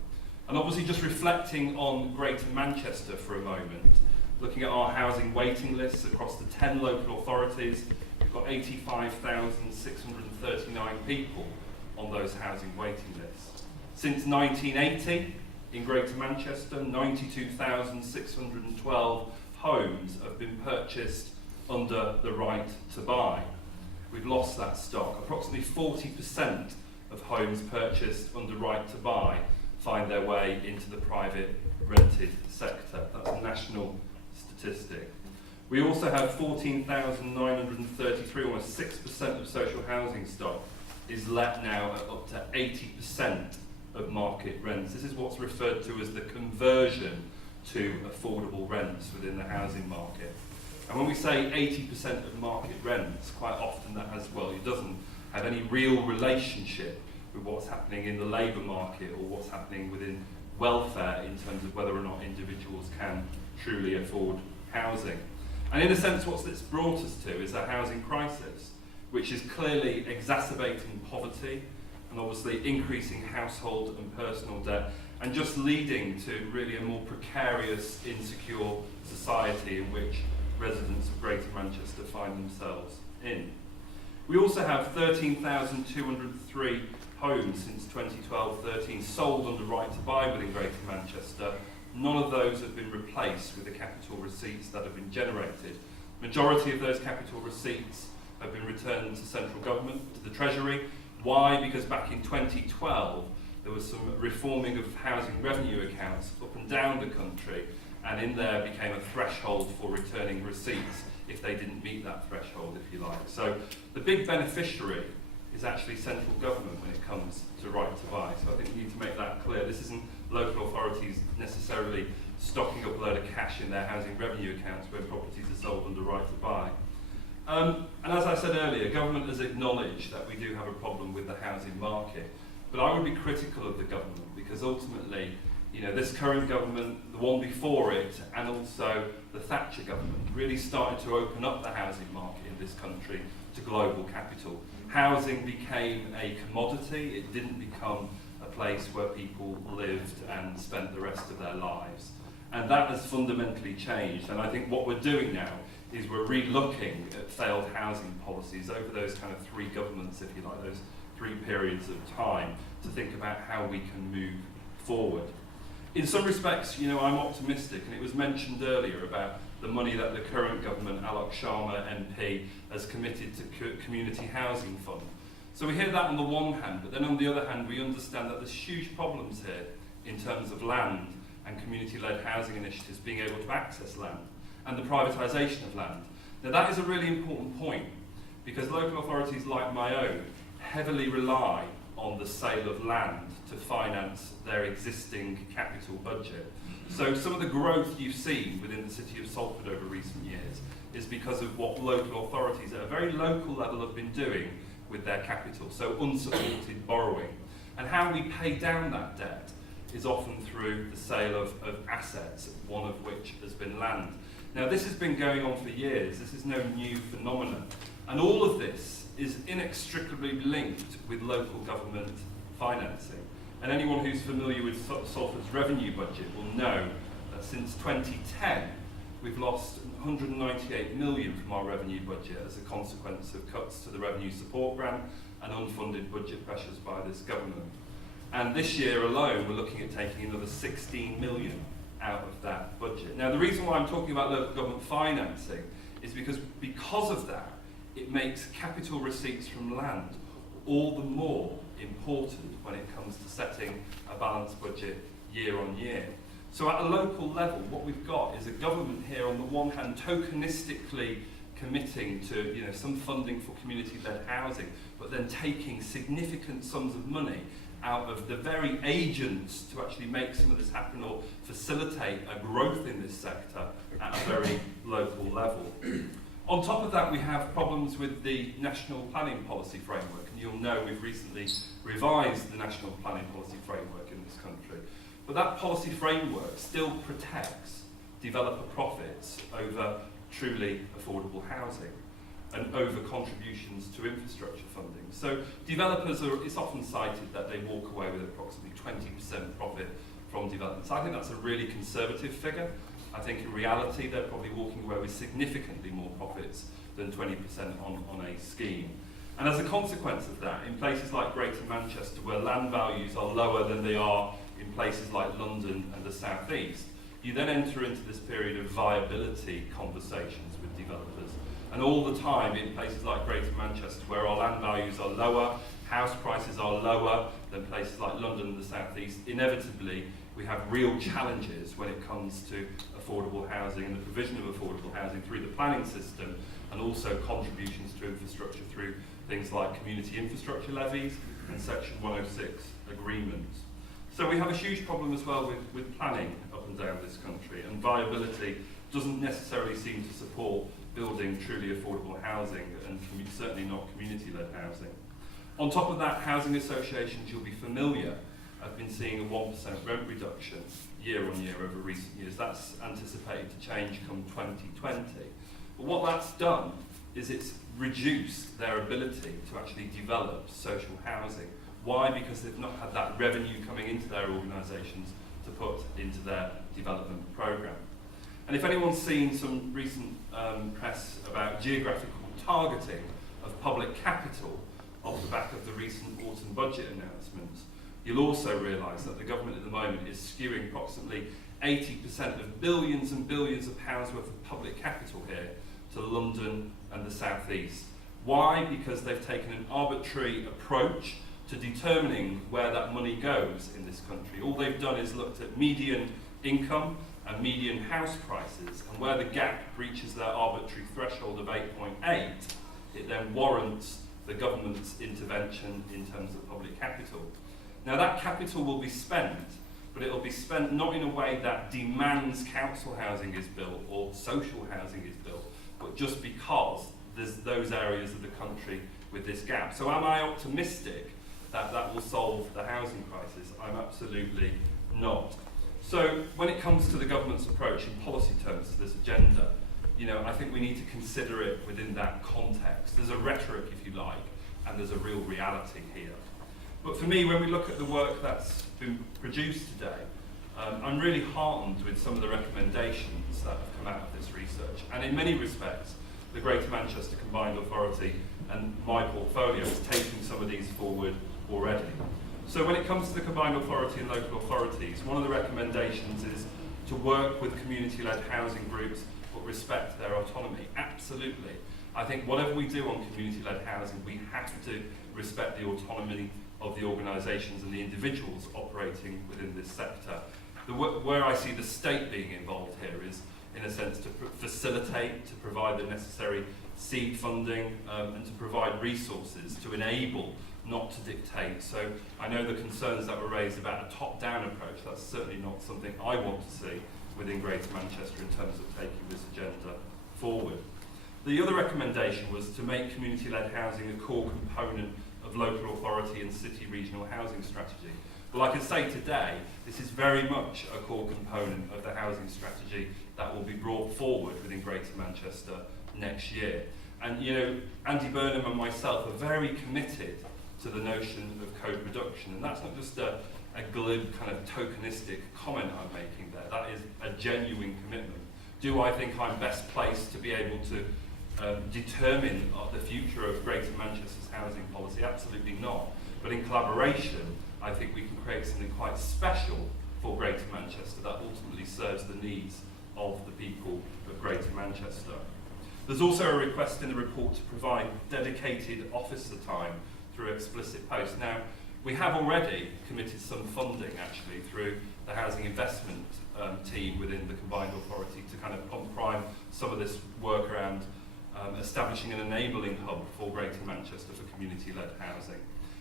And obviously just reflecting on Greater Manchester for a moment, looking at our housing waiting lists across the 10 local authorities, we've got 85,639 people on those housing waiting lists. Since 1980, in Greater Manchester, 92,612 homes have been purchased under the right to buy. We've lost that stock. Approximately 40% of homes purchased under right to buy find their way into the private rented sector. That's a national statistic. We also have 14,933, almost 6% of social housing stock is let now at up to 80% of market rents. This is what's referred to as the conversion to affordable rents within the housing market. And when we say 80% of market rents, quite often that has, well, it doesn't have any real relationship with what's happening in the labour market or what's happening within welfare in terms of whether or not individuals can truly afford housing. And in a sense, what this brought us to is a housing crisis, which is clearly exacerbating poverty and obviously increasing household and personal debt, and just leading to really a more precarious, insecure society in which residents of Greater Manchester find themselves in. We also have 13,203 homes since 2012-13 sold under right to buy within Greater Manchester. None of those have been replaced with the capital receipts that have been generated. Majority of those capital receipts have been returned to central government, to the Treasury. Why? Because back in 2012 there was some reforming of housing revenue accounts up and down the country, and in there became a threshold for returning receipts if they didn't meet that threshold, if you like. So the big beneficiary is actually central government when it comes to right to buy. So I think we need to make that clear. This isn't local authorities necessarily stocking up a load of cash in their housing revenue accounts when properties are sold under right to buy. And as I said earlier, government has acknowledged that we do have a problem with the housing market. But I would be critical of the government because ultimately, you know, this current government, the one before it, and also the Thatcher government really started to open up the housing market in this country to global capital. Housing became a commodity. It didn't become a place where people lived and spent the rest of their lives. And that has fundamentally changed. And I think what we're doing now is we're re-looking at failed housing policies over those kind of 3 governments, if you like, those 3 periods of time, to think about how we can move forward. In some respects, you know, I'm optimistic, and it was mentioned earlier about the money that the current government, Alok Sharma MP, has committed to Community Housing Fund. So we hear that on the one hand, but then on the other hand, we understand that there's huge problems here in terms of land and community-led housing initiatives being able to access land and the privatisation of land. Now that is a really important point because local authorities like my own heavily rely on the sale of land to finance their existing capital budget. So some of the growth you've seen within the city of Salford over recent years is because of what local authorities at a very local level have been doing with their capital, so unsupported borrowing. And how we pay down that debt is often through the sale of assets, one of which has been land. Now this has been going on for years, this is no new phenomenon, and all of this is inextricably linked with local government financing. And anyone who's familiar with Salford's revenue budget will know that since 2010, we've lost 198 million from our revenue budget as a consequence of cuts to the revenue support grant and unfunded budget pressures by this government. And this year alone, we're looking at taking another 16 million out of that budget. Now, the reason why I'm talking about local government financing is because of that, it makes capital receipts from land all the more important when it comes to setting a balanced budget year on year. So at a local level, what we've got is a government here on the one hand tokenistically committing to some funding for community-led housing, but then taking significant sums of money out of the very agents to actually make some of this happen or facilitate a growth in this sector at a very local level. On top of that, we have problems with the National Planning Policy Framework, and you'll know we've recently revised the National Planning Policy Framework in this country. But that policy framework still protects developer profits over truly affordable housing and over contributions to infrastructure funding. So developers it's often cited that they walk away with approximately 20% profit from developments. I think that's a really conservative figure. I think in reality they're probably walking away with significantly more profits than 20% on a scheme. And as a consequence of that, in places like Greater Manchester, where land values are lower than they are in places like London and the South East, you then enter into this period of viability conversations with developers. And all the time in places like Greater Manchester, where our land values are lower, house prices are lower than places like London and the South East, inevitably we have real challenges when it comes to affordable housing and the provision of affordable housing through the planning system, and also contributions to infrastructure through things like community infrastructure levies and Section 106 agreements. So we have a huge problem as well with planning up and down this country, and viability doesn't necessarily seem to support building truly affordable housing, and certainly not community-led housing. On top of that, housing associations, you'll be familiar, have been seeing a 1% rent reduction year on year over recent years. That's anticipated to change come 2020. But what that's done is it's reduced their ability to actually develop social housing. Why? Because they've not had that revenue coming into their organisations to put into their development programme. And if anyone's seen some recent press about geographical targeting of public capital off the back of the recent autumn budget announcements, you'll also realise that the government at the moment is skewing approximately 80% of billions and billions of pounds worth of public capital here to London and the South East. Why? Because they've taken an arbitrary approach to determining where that money goes in this country. All they've done is looked at median income and median house prices, and where the gap reaches their arbitrary threshold of 8.8, it then warrants the government's intervention in terms of public capital. Now that capital will be spent, but it will be spent not in a way that demands council housing is built or social housing is built, but just because there's those areas of the country with this gap. So am I optimistic that that will solve the housing crisis? I'm absolutely not. So when it comes to the government's approach in policy terms to this agenda, I think we need to consider it within that context. There's a rhetoric, if you like, and there's a real reality here. But for me, when we look at the work that's been produced today, I'm really heartened with some of the recommendations that have come out of this research. And in many respects, the Greater Manchester Combined Authority and my portfolio is taking some of these forward already. So when it comes to the Combined Authority and local authorities, one of the recommendations is to work with community-led housing groups but respect their autonomy. Absolutely. I think whatever we do on community-led housing, we have to respect the autonomy of the organisations and the individuals operating within this sector. Where I see the state being involved here is, in a sense, to facilitate, to provide the necessary seed funding and to provide resources to enable, not to dictate. So I know the concerns that were raised about a top-down approach. That's certainly not something I want to see within Greater Manchester in terms of taking this agenda forward. The other recommendation was to make community-led housing a core component of local authority and city regional housing strategy. Well, I can say today, this is very much a core component of the housing strategy that will be brought forward within Greater Manchester next year. And Andy Burnham and myself are very committed to the notion of co-production. And that's not just a glib kind of tokenistic comment I'm making there. That is a genuine commitment. Do I think I'm best placed to be able to determine the future of Greater Manchester's housing policy? Absolutely not. But in collaboration, I think we can create something quite special for Greater Manchester that ultimately serves the needs of the people of Greater Manchester. There's also a request in the report to provide dedicated officer time through explicit posts. Now, we have already committed some funding actually through the housing investment team within the combined authority to kind of pump prime some of this work around establishing an enabling hub for Greater Manchester for community-led housing.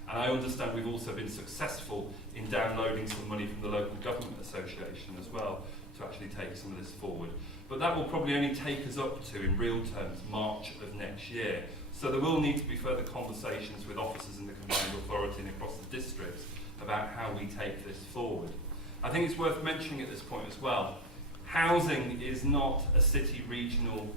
And I understand we've also been successful in downloading some money from the Local Government Association as well to actually take some of this forward. But that will probably only take us up to, in real terms, March of next year. So there will need to be further conversations with officers in the combined authority and across the districts about how we take this forward. I think it's worth mentioning at this point as well, housing is not a city regional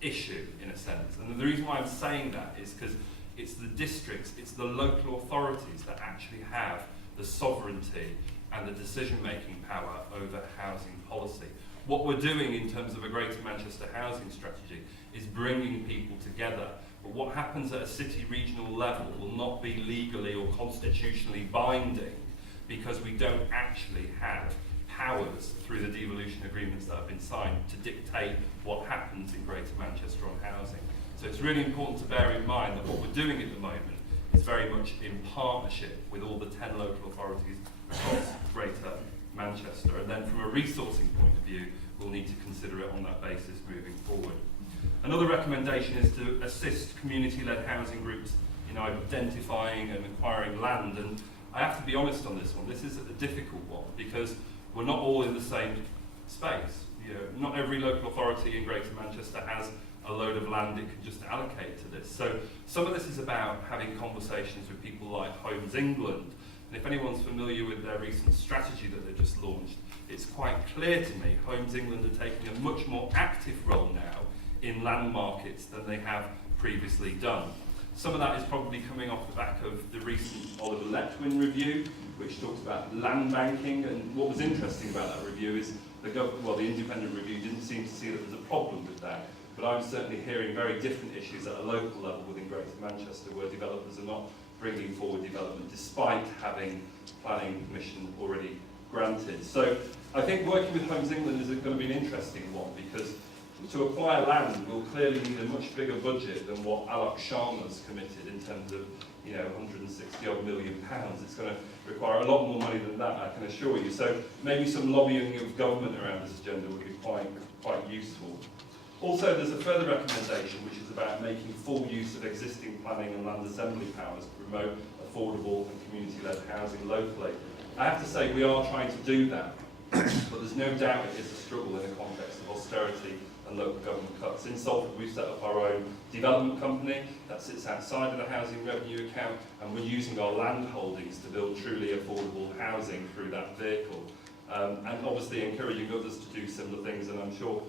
issue in a sense. And the reason why I'm saying that is because it's the districts, it's the local authorities that actually have the sovereignty and the decision-making power over housing policy. What we're doing in terms of a Greater Manchester housing strategy is bringing people together. But what happens at a city regional level will not be legally or constitutionally binding because we don't actually have powers through the devolution agreements that have been signed to dictate what happens in Greater Manchester on housing. So it's really important to bear in mind that what we're doing at the moment is very much in partnership with all the 10 local authorities across Greater Manchester. And then from a resourcing point of view, we'll need to consider it on that basis moving forward. Another recommendation is to assist community-led housing groups in identifying and acquiring land. And I have to be honest on this one. This is a difficult one because we're not all in the same space. You know, not every local authority in Greater Manchester has a load of land it can just allocate to this. So some of this is about having conversations with people like Homes England. And if anyone's familiar with their recent strategy that they just launched, it's quite clear to me Homes England are taking a much more active role now in land markets than they have previously done. Some of that is probably coming off the back of the recent Oliver Letwin review, which talks about land banking. And what was interesting about that review is the independent review didn't seem to see that there's a problem with that. But I'm certainly hearing very different issues at a local level within Greater Manchester where developers are not bringing forward development despite having planning permission already granted. So I think working with Homes England is going to be an interesting one because to acquire land will clearly need a much bigger budget than what Alok Sharma's committed in terms of 160 odd million pounds. It's going to require a lot more money than that, I can assure you. So maybe some lobbying of government around this agenda would be quite useful. Also, there's a further recommendation which is about making full use of existing planning and land assembly powers to promote affordable and community-led housing locally. I have to say we are trying to do that, but there's no doubt it is a struggle in the context of austerity and local government cuts. In Salford, we've set up our own development company that sits outside of the housing revenue account, and we're using our land holdings to build truly affordable housing through that vehicle. And obviously encouraging others to do similar things, and I'm sure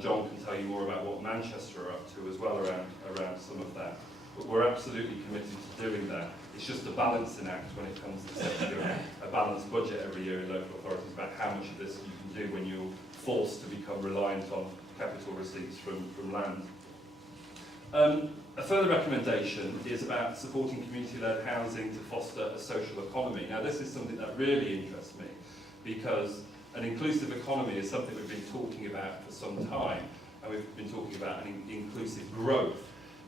John can tell you more about what Manchester are up to as well around some of that. But we're absolutely committed to doing that. It's just a balancing act when it comes to setting a balanced budget every year in local authorities about how much of this you can do when you're forced to become reliant on capital receipts from land. A further recommendation is about supporting community-led housing to foster a social economy. Now this is something that really interests me because an inclusive economy is something we've been talking about for some time, and we've been talking about an inclusive growth.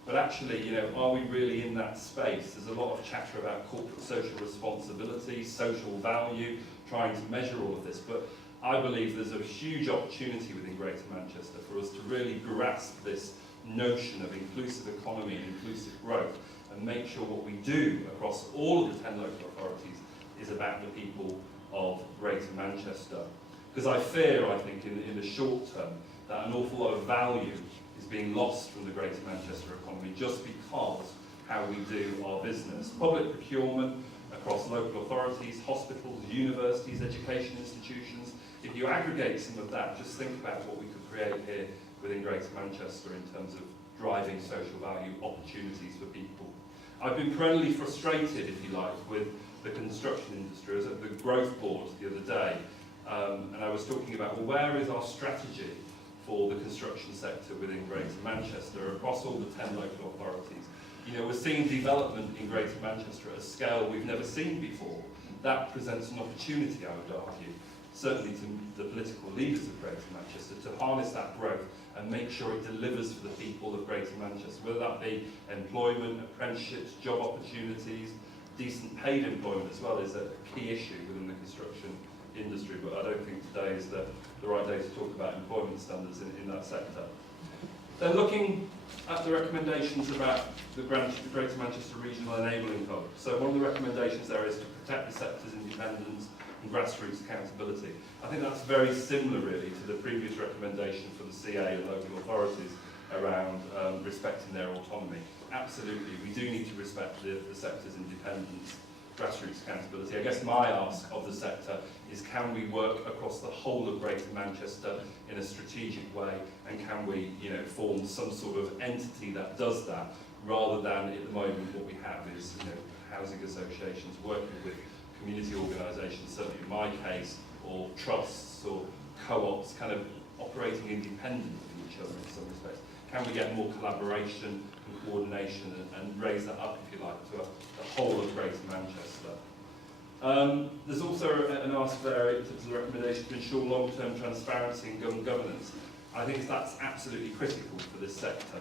But actually, are we really in that space? There's a lot of chatter about corporate social responsibility, social value, trying to measure all of this. But I believe there's a huge opportunity within Greater Manchester for us to really grasp this notion of inclusive economy and inclusive growth and make sure what we do across all of the 10 local authorities is about the people of Greater Manchester. Because I think, in the short term, that an awful lot of value is being lost from the Greater Manchester economy just because how we do our business. Public procurement across local authorities, hospitals, universities, education institutions. If you aggregate some of that, just think about what we could create here within Greater Manchester in terms of driving social value opportunities for people. I've been perennially frustrated, if you like, with the construction industry. I was at the growth board the other day, and I was talking about, well, where is our strategy for the construction sector within Greater Manchester across all the 10 local authorities? You know, we're seeing development in Greater Manchester at a scale we've never seen before. That presents an opportunity, I would argue, certainly to the political leaders of Greater Manchester, to harness that growth and make sure it delivers for the people of Greater Manchester, whether that be employment, apprenticeships, job opportunities, decent paid employment as well is a key issue within the construction industry, but I don't think today is the right day to talk about employment standards in that sector. Then looking at the recommendations about the Greater Manchester Regional Enabling Hub. So one of the recommendations there is to protect the sector's independence and grassroots accountability. I think that's very similar really to the previous recommendation for the CA and local authorities around respecting their autonomy. Absolutely, we do need to respect the sector's independence, grassroots accountability. I guess my ask of the sector is, can we work across the whole of Greater Manchester in a strategic way, and can we, you know, form some sort of entity that does that, rather than at the moment what we have is, you know, housing associations working with community organisations, certainly in my case, or trusts or co-ops, kind of operating independent of each other in some respects. Can we get more collaboration and coordination and raise that up, if you like, to the whole of Greater Manchester? There's also an ask there in terms of the recommendation to ensure long-term transparency in governance. I think that's absolutely critical for this sector.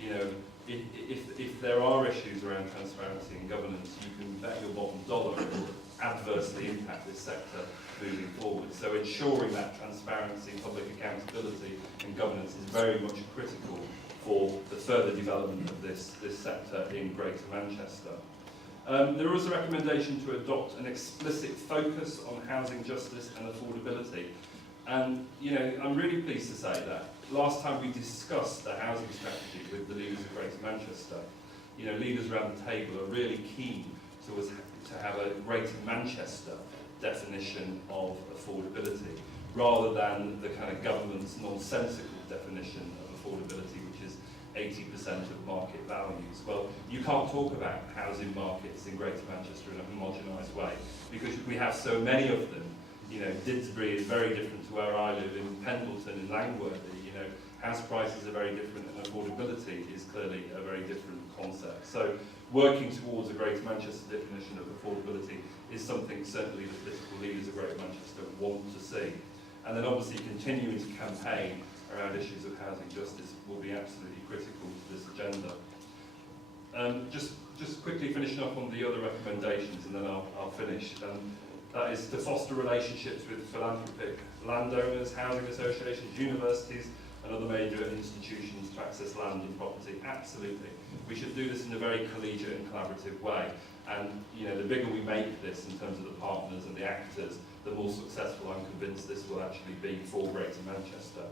You know, if there are issues around transparency and governance, you can bet your bottom dollar it will adversely impact this sector moving forward. So ensuring that transparency, public accountability and governance is very much critical for the further development of this sector in Greater Manchester. There is a recommendation to adopt an explicit focus on housing justice and affordability. And, you know, I'm really pleased to say that last time we discussed the housing strategy with the leaders of Greater Manchester, you know, leaders around the table are really keen to have a Greater Manchester definition of affordability, rather than the kind of government's nonsensical definition of affordability, which is 80% of market values. Well, you can't talk about housing markets in Greater Manchester in a homogenised way, because we have so many of them. You know, Didsbury is very different to where I live. In Pendleton, in Langworthy, you know, house prices are very different, and affordability is clearly a very different concept. So working towards a Greater Manchester definition of affordability is something certainly the political leaders of Greater Manchester want to see. And then obviously continuing to campaign around issues of housing justice will be absolutely critical to this agenda. Just quickly finishing up on the other recommendations, and then I'll finish. That is to foster relationships with philanthropic landowners, housing associations, universities and other major institutions to access land and property. Absolutely. We should do this in a very collegiate and collaborative way. And, you know, the bigger we make this in terms of the partners and the actors, the more successful I'm convinced this will actually be for Greater Manchester.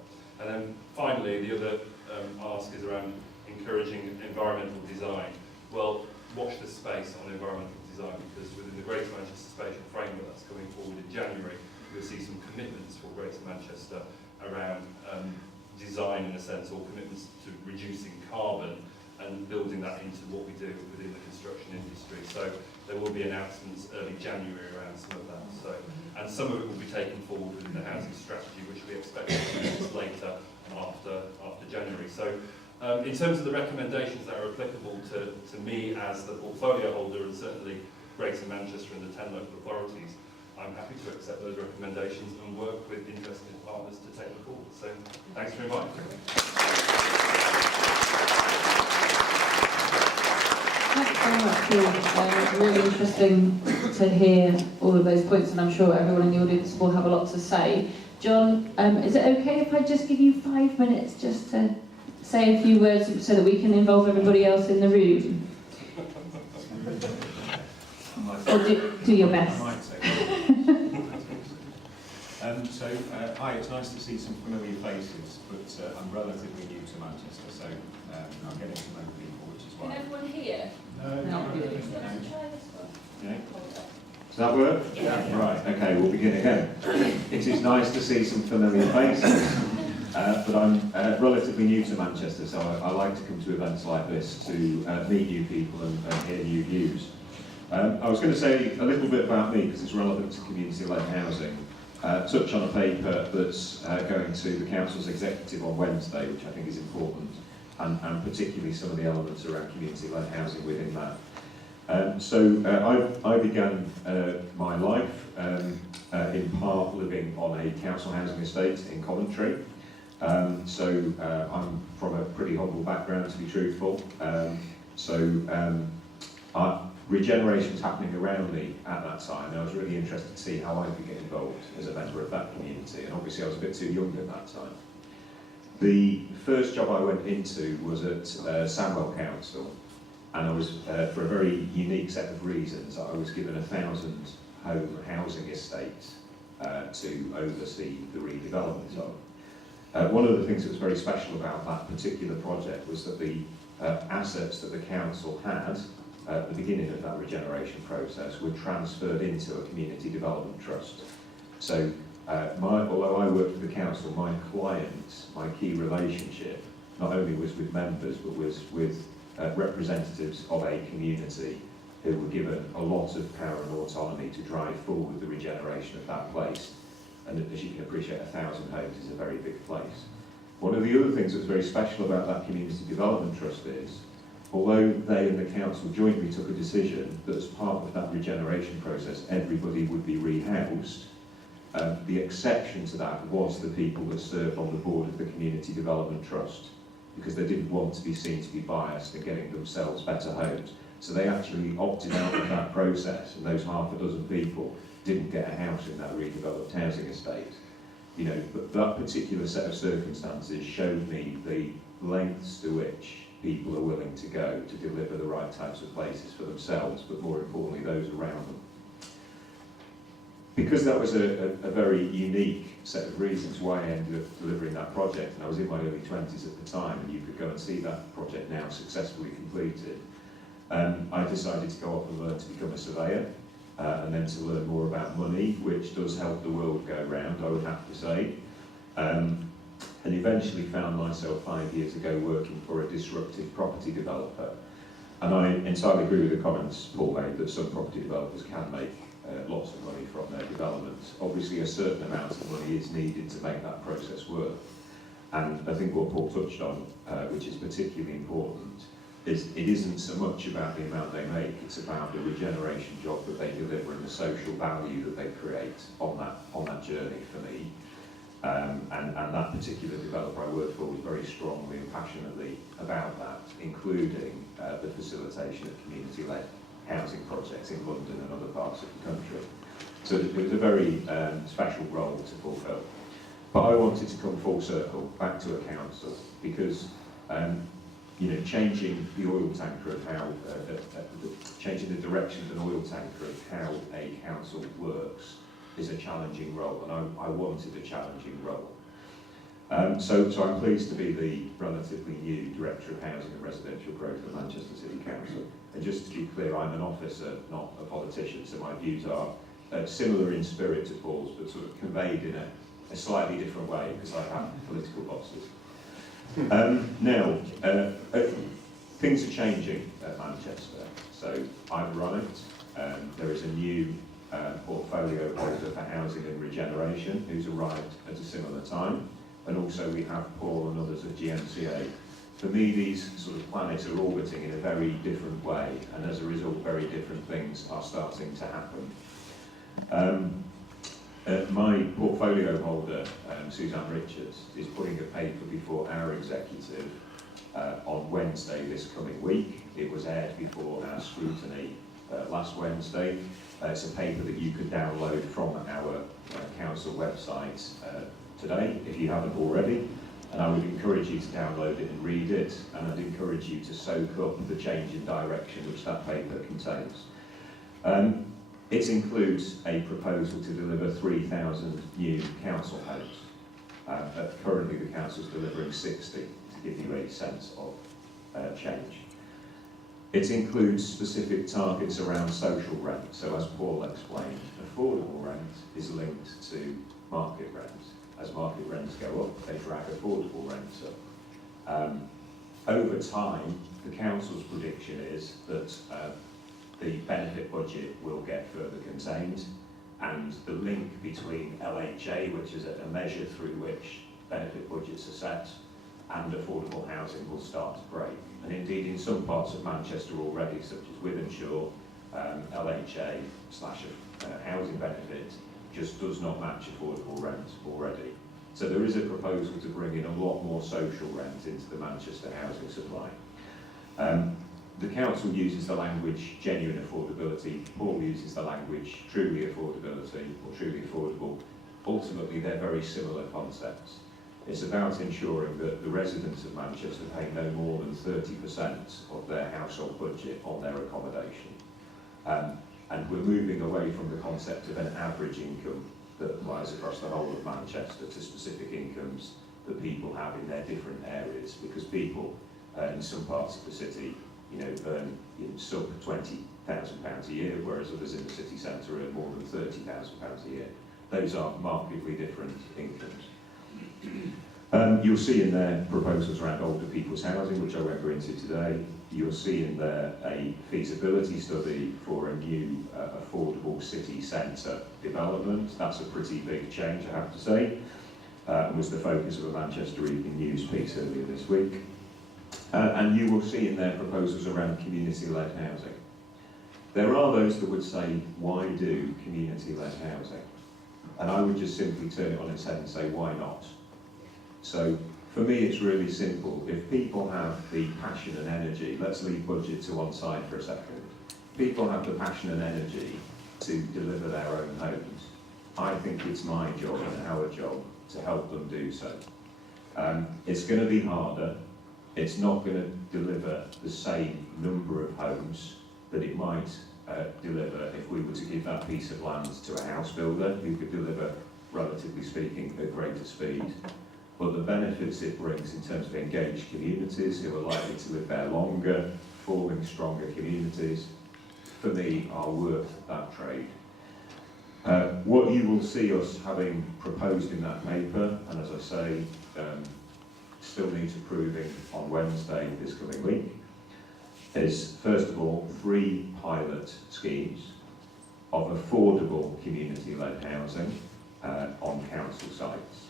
And then finally, the other ask is around encouraging environmental design. Well, watch this space on environmental design, because within the Greater Manchester Spatial Framework that's coming forward in January, you'll see some commitments for Greater Manchester around design, in a sense, or commitments to reducing carbon and building that into what we do within the construction industry. So there will be announcements early January around some of that. So, and some of it will be taken forward within the housing strategy, which we expect to be later after January. So in terms of the recommendations that are applicable to me as the portfolio holder, and certainly Greater Manchester and the 10 local authorities, I'm happy to accept those recommendations and work with interested partners to take them forward. So thanks very much. Thanks very much, Paul. Really interesting to hear all of those points, and I'm sure everyone in the audience will have a lot to say. John, is it okay if I just give you 5 minutes just to say a few words so that we can involve everybody else in the room? Or do your best. Hi, it's nice to see some familiar faces, but I'm relatively new to Manchester, so I'm getting to know people, which is why. Can everyone hear? No. Not really. Let's try this one. Yeah. Does that work? Yeah. Right, okay, we'll begin again. It is nice to see some familiar faces. but I'm relatively new to Manchester, so I like to come to events like this to meet new people and hear new views. I was going to say a little bit about me because it's relevant to community-led housing. Touch on a paper that's going to the Council's executive on Wednesday, which I think is important, and particularly some of the elements around community-led housing within that. I began my life in part living on a council housing estate in Coventry. I'm from a pretty humble background, to be truthful. Regeneration was happening around me at that time, and I was really interested to see how I could get involved as a member of that community, and obviously I was a bit too young at that time. The first job I went into was at Sandwell Council, and I was, for a very unique set of reasons, I was given a 1,000-home housing estate to oversee the redevelopment of. One of the things that was very special about that particular project was that the assets that the council had at the beginning of that regeneration process were transferred into a community development trust. So although I worked for the council, my client, my key relationship, not only was with members, but was with representatives of a community who were given a lot of power and autonomy to drive forward the regeneration of that place. And as you can appreciate, 1,000 homes is a very big place. One of the other things that's very special about that community development trust is, although they and the council jointly took a decision that as part of that regeneration process everybody would be rehoused, the exception to that was the people that served on the board of the Community Development Trust, because they didn't want to be seen to be biased in getting themselves better homes. So they actually opted out of that process, and those half a dozen people didn't get a house in that redeveloped housing estate. You know, but that particular set of circumstances showed me the lengths to which people are willing to go to deliver the right types of places for themselves, but more importantly, those around them. Because that was a very unique set of reasons why I ended up delivering that project, and I was in my early 20s at the time, and you could go and see that project now successfully completed, I decided to go off and learn to become a surveyor, and then to learn more about money, which does help the world go round, I would have to say. And eventually found myself 5 years ago working for a disruptive property developer. And I entirely agree with the comments Paul made that some property developers can make lots of money from their developments. Obviously a certain amount of money is needed to make that process work. And I think what Paul touched on, which is particularly important, is it isn't so much about the amount they make, it's about the regeneration job that they deliver and the social value that they create on that journey for me. And that particular developer I worked for was very strongly and passionately about that, including the facilitation of community-led housing projects in London and other parts of the country. So it was a very special role to fulfil. But I wanted to come full circle back to a council because changing the oil tanker of how, changing the direction of an oil tanker of how a council works is a challenging role, and I wanted a challenging role. So I'm pleased to be the relatively new Director of Housing and Residential Growth at Manchester City Council. And just to be clear, I'm an officer, not a politician, so my views are similar in spirit to Paul's, but sort of conveyed in a slightly different way, because I have political bosses. Things are changing at Manchester, so I've run it. There is a new portfolio holder for housing and regeneration who's arrived at a similar time, and also we have Paull and others at GMCA. For me, these sort of planets are orbiting in a very different way, and as a result, very different things are starting to happen. My portfolio holder, Suzanne Richards, is putting a paper before our executive on Wednesday this coming week. It was aired before our scrutiny last Wednesday. It's a paper that you could download from our council website today, if you haven't already. And I would encourage you to download it and read it, and I'd encourage you to soak up the change in direction which that paper contains. It includes a proposal to deliver 3,000 new council homes. Currently the council is delivering 60, to give you a sense of change. It includes specific targets around social rent. So as Paull explained, affordable rent is linked to market rent. as market rents go up, they drag affordable rents up. Over time, the council's prediction is that the benefit budget will get further contained, and the link between LHA, which is a measure through which benefit budgets are set, and affordable housing will start to break. And indeed, in some parts of Manchester already, such as Wythenshawe, LHA / housing benefit just does not match affordable rent already. So there is a proposal to bring in a lot more social rent into the Manchester housing supply. The council uses the language genuine affordability. Paull uses the language truly affordability or truly affordable. Ultimately, they're very similar concepts. It's about ensuring that the residents of Manchester pay no more than 30% of their household budget on their accommodation. And we're moving away from the concept of an average income that applies across the whole of Manchester to specific incomes that people have in their different areas, because people in some parts of the city, earn sub £20,000 a year, whereas others in the city centre earn more than £30,000 a year. Those are markedly different incomes. You'll see in there proposals around older people's housing, which I won't go into today. You'll see in there a feasibility study for a new affordable city centre development. That's a pretty big change, I have to say. Was the focus of a Manchester Evening News piece earlier this week. And you will see in there proposals around community-led housing. There are those that would say, why do community-led housing? And I would just simply turn it on its head and say, why not? So for me, it's really simple. If people have the passion and energy, let's leave budget to one side for a second. People have the passion and energy to deliver their own homes. I think it's my job and our job to help them do so. It's going to be harder. It's not going to deliver the same number of homes that it might deliver if we were to give that piece of land to a house builder who could deliver, relatively speaking, at greater speed. But the benefits it brings in terms of engaged communities who are likely to live there longer, forming stronger communities, for me, are worth that trade. What you will see us having proposed in that paper, and as I say, still needs approving on Wednesday this coming week, is first of all 3 pilot schemes of affordable community-led housing on council sites.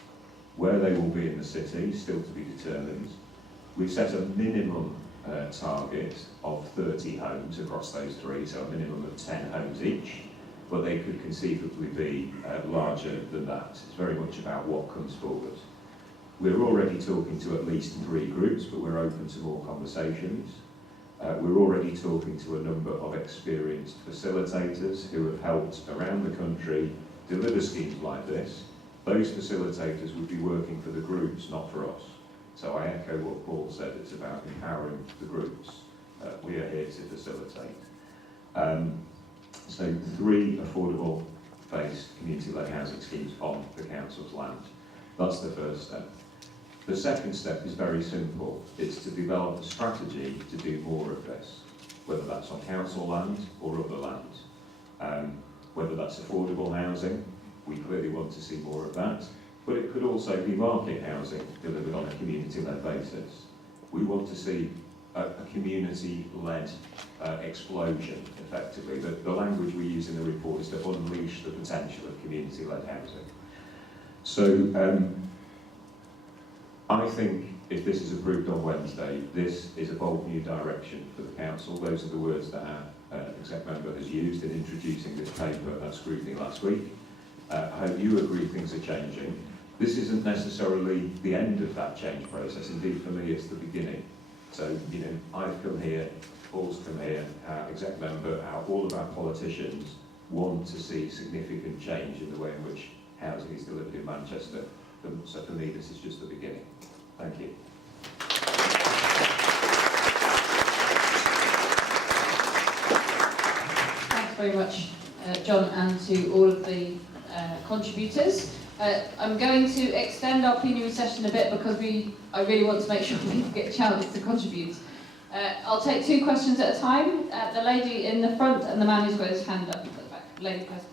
Where they will be in the city, still to be determined. We've set a minimum target of 30 homes across those 3, so a minimum of 10 homes each, but they could conceivably be larger than that. It's very much about what comes forward. We're already talking to at least 3 groups, but we're open to more conversations. We're already talking to a number of experienced facilitators who have helped around the country deliver schemes like this. Those facilitators would be working for the groups, not for us. So I echo what Paull said, it's about empowering the groups. We are here to facilitate. So 3 affordable-based community-led housing schemes on the council's land. That's the first step. The second step is very simple. It's to develop a strategy to do more of this, whether that's on council land or other land. Whether that's affordable housing, we clearly want to see more of that, but it could also be market housing delivered on a community-led basis. We want to see a community-led explosion, effectively. The language we use in the report is to unleash the potential of community-led housing. So I think if this is approved on Wednesday, this is a bold new direction for the council. Those are the words that our exec member has used in introducing this paper at scrutiny last week. I hope you agree things are changing. This isn't necessarily the end of that change process. Indeed, for me, it's the beginning. So, I've come here, Paul's come here, our exec member, all of our politicians want to see significant change in the way in which housing is delivered in Manchester. So for me, this is just the beginning. Thank you. Thanks very much, John, and to all of the contributors. I'm going to extend our plenary session a bit because I really want to make sure people get a chance to contribute. I'll take 2 questions at a time. The lady in the front and the man who's got his hand up at the back. Lady first.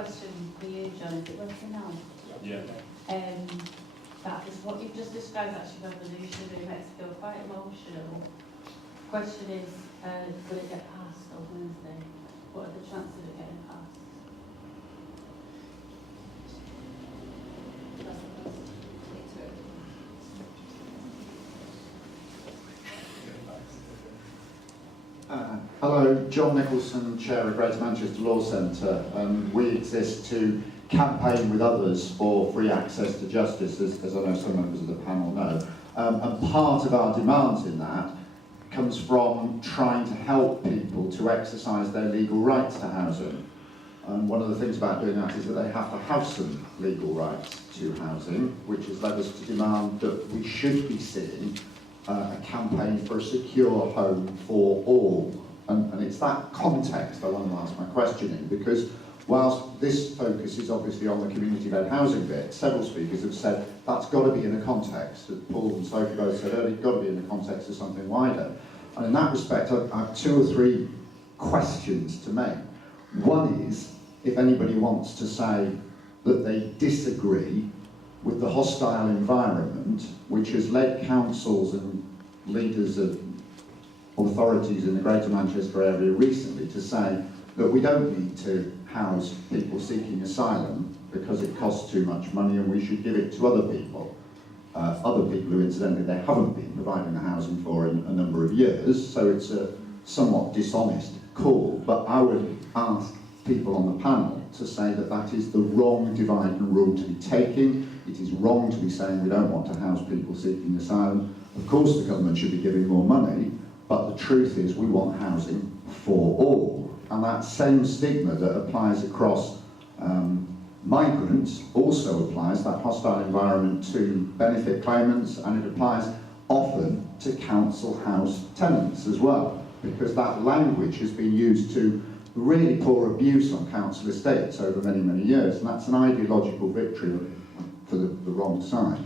question for you, John. Is it working now? Yeah. That is what you've just described, actually revolutionary. It makes me feel quite emotional. Question is, will it get passed on Wednesday? What are the chances of it getting passed? That's the first thing to it. Hello, John Nicholson, Chair of Greater Manchester Law Centre. We exist to campaign with others for free access to justice, as I know some members of the panel know. And part of our demands in that comes from trying to help people to exercise their legal rights to housing. And one of the things about doing that is that they have to have some legal rights to housing, which has led us to demand that we should be seeing a campaign for a secure home for all. And it's that context I want to ask my question in, because whilst this focus is obviously on the community-led housing bit, several speakers have said that's got to be in a context, as Paull and Sophie both said earlier, it's got to be in the context of something wider. And in that respect, I have 2 or 3 questions to make. One is, if anybody wants to say that they disagree with the hostile environment which has led councils and leaders of authorities in the Greater Manchester area recently to say that we don't need to house people seeking asylum because it costs too much money and we should give it to other people who incidentally they haven't been providing the housing for in a number of years, so it's a somewhat dishonest call. But I would ask people on the panel to say that that is the wrong divide and rule to be taking. It is wrong to be saying we don't want to house people seeking asylum. Of course the government should be giving more money, but the truth is we want housing for all. And that same stigma that applies across migrants also applies, that hostile environment, to benefit claimants, and it applies often to council house tenants as well, because that language has been used to really pour abuse on council estates over many, many years, and that's an ideological victory for the wrong side.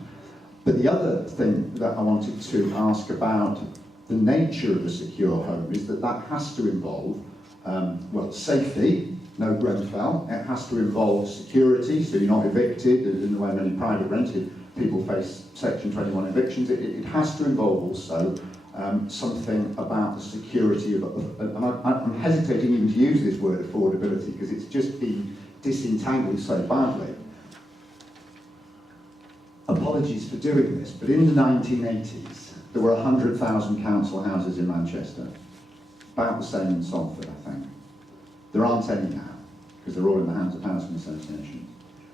But the other thing that I wanted to ask about the nature of a secure home is that that has to involve, well, safety, no Grenfell. It has to involve security, so you're not evicted in the way many private rented people face Section 21 evictions. It has to involve also something about the security of, and I'm hesitating even to use this word affordability because it's just been disentangled so badly. Apologies for doing this, but in the 1980s, there were 100,000 council houses in Manchester. About the same in Salford, I think. There aren't any now, because they're all in the hands of housing associations.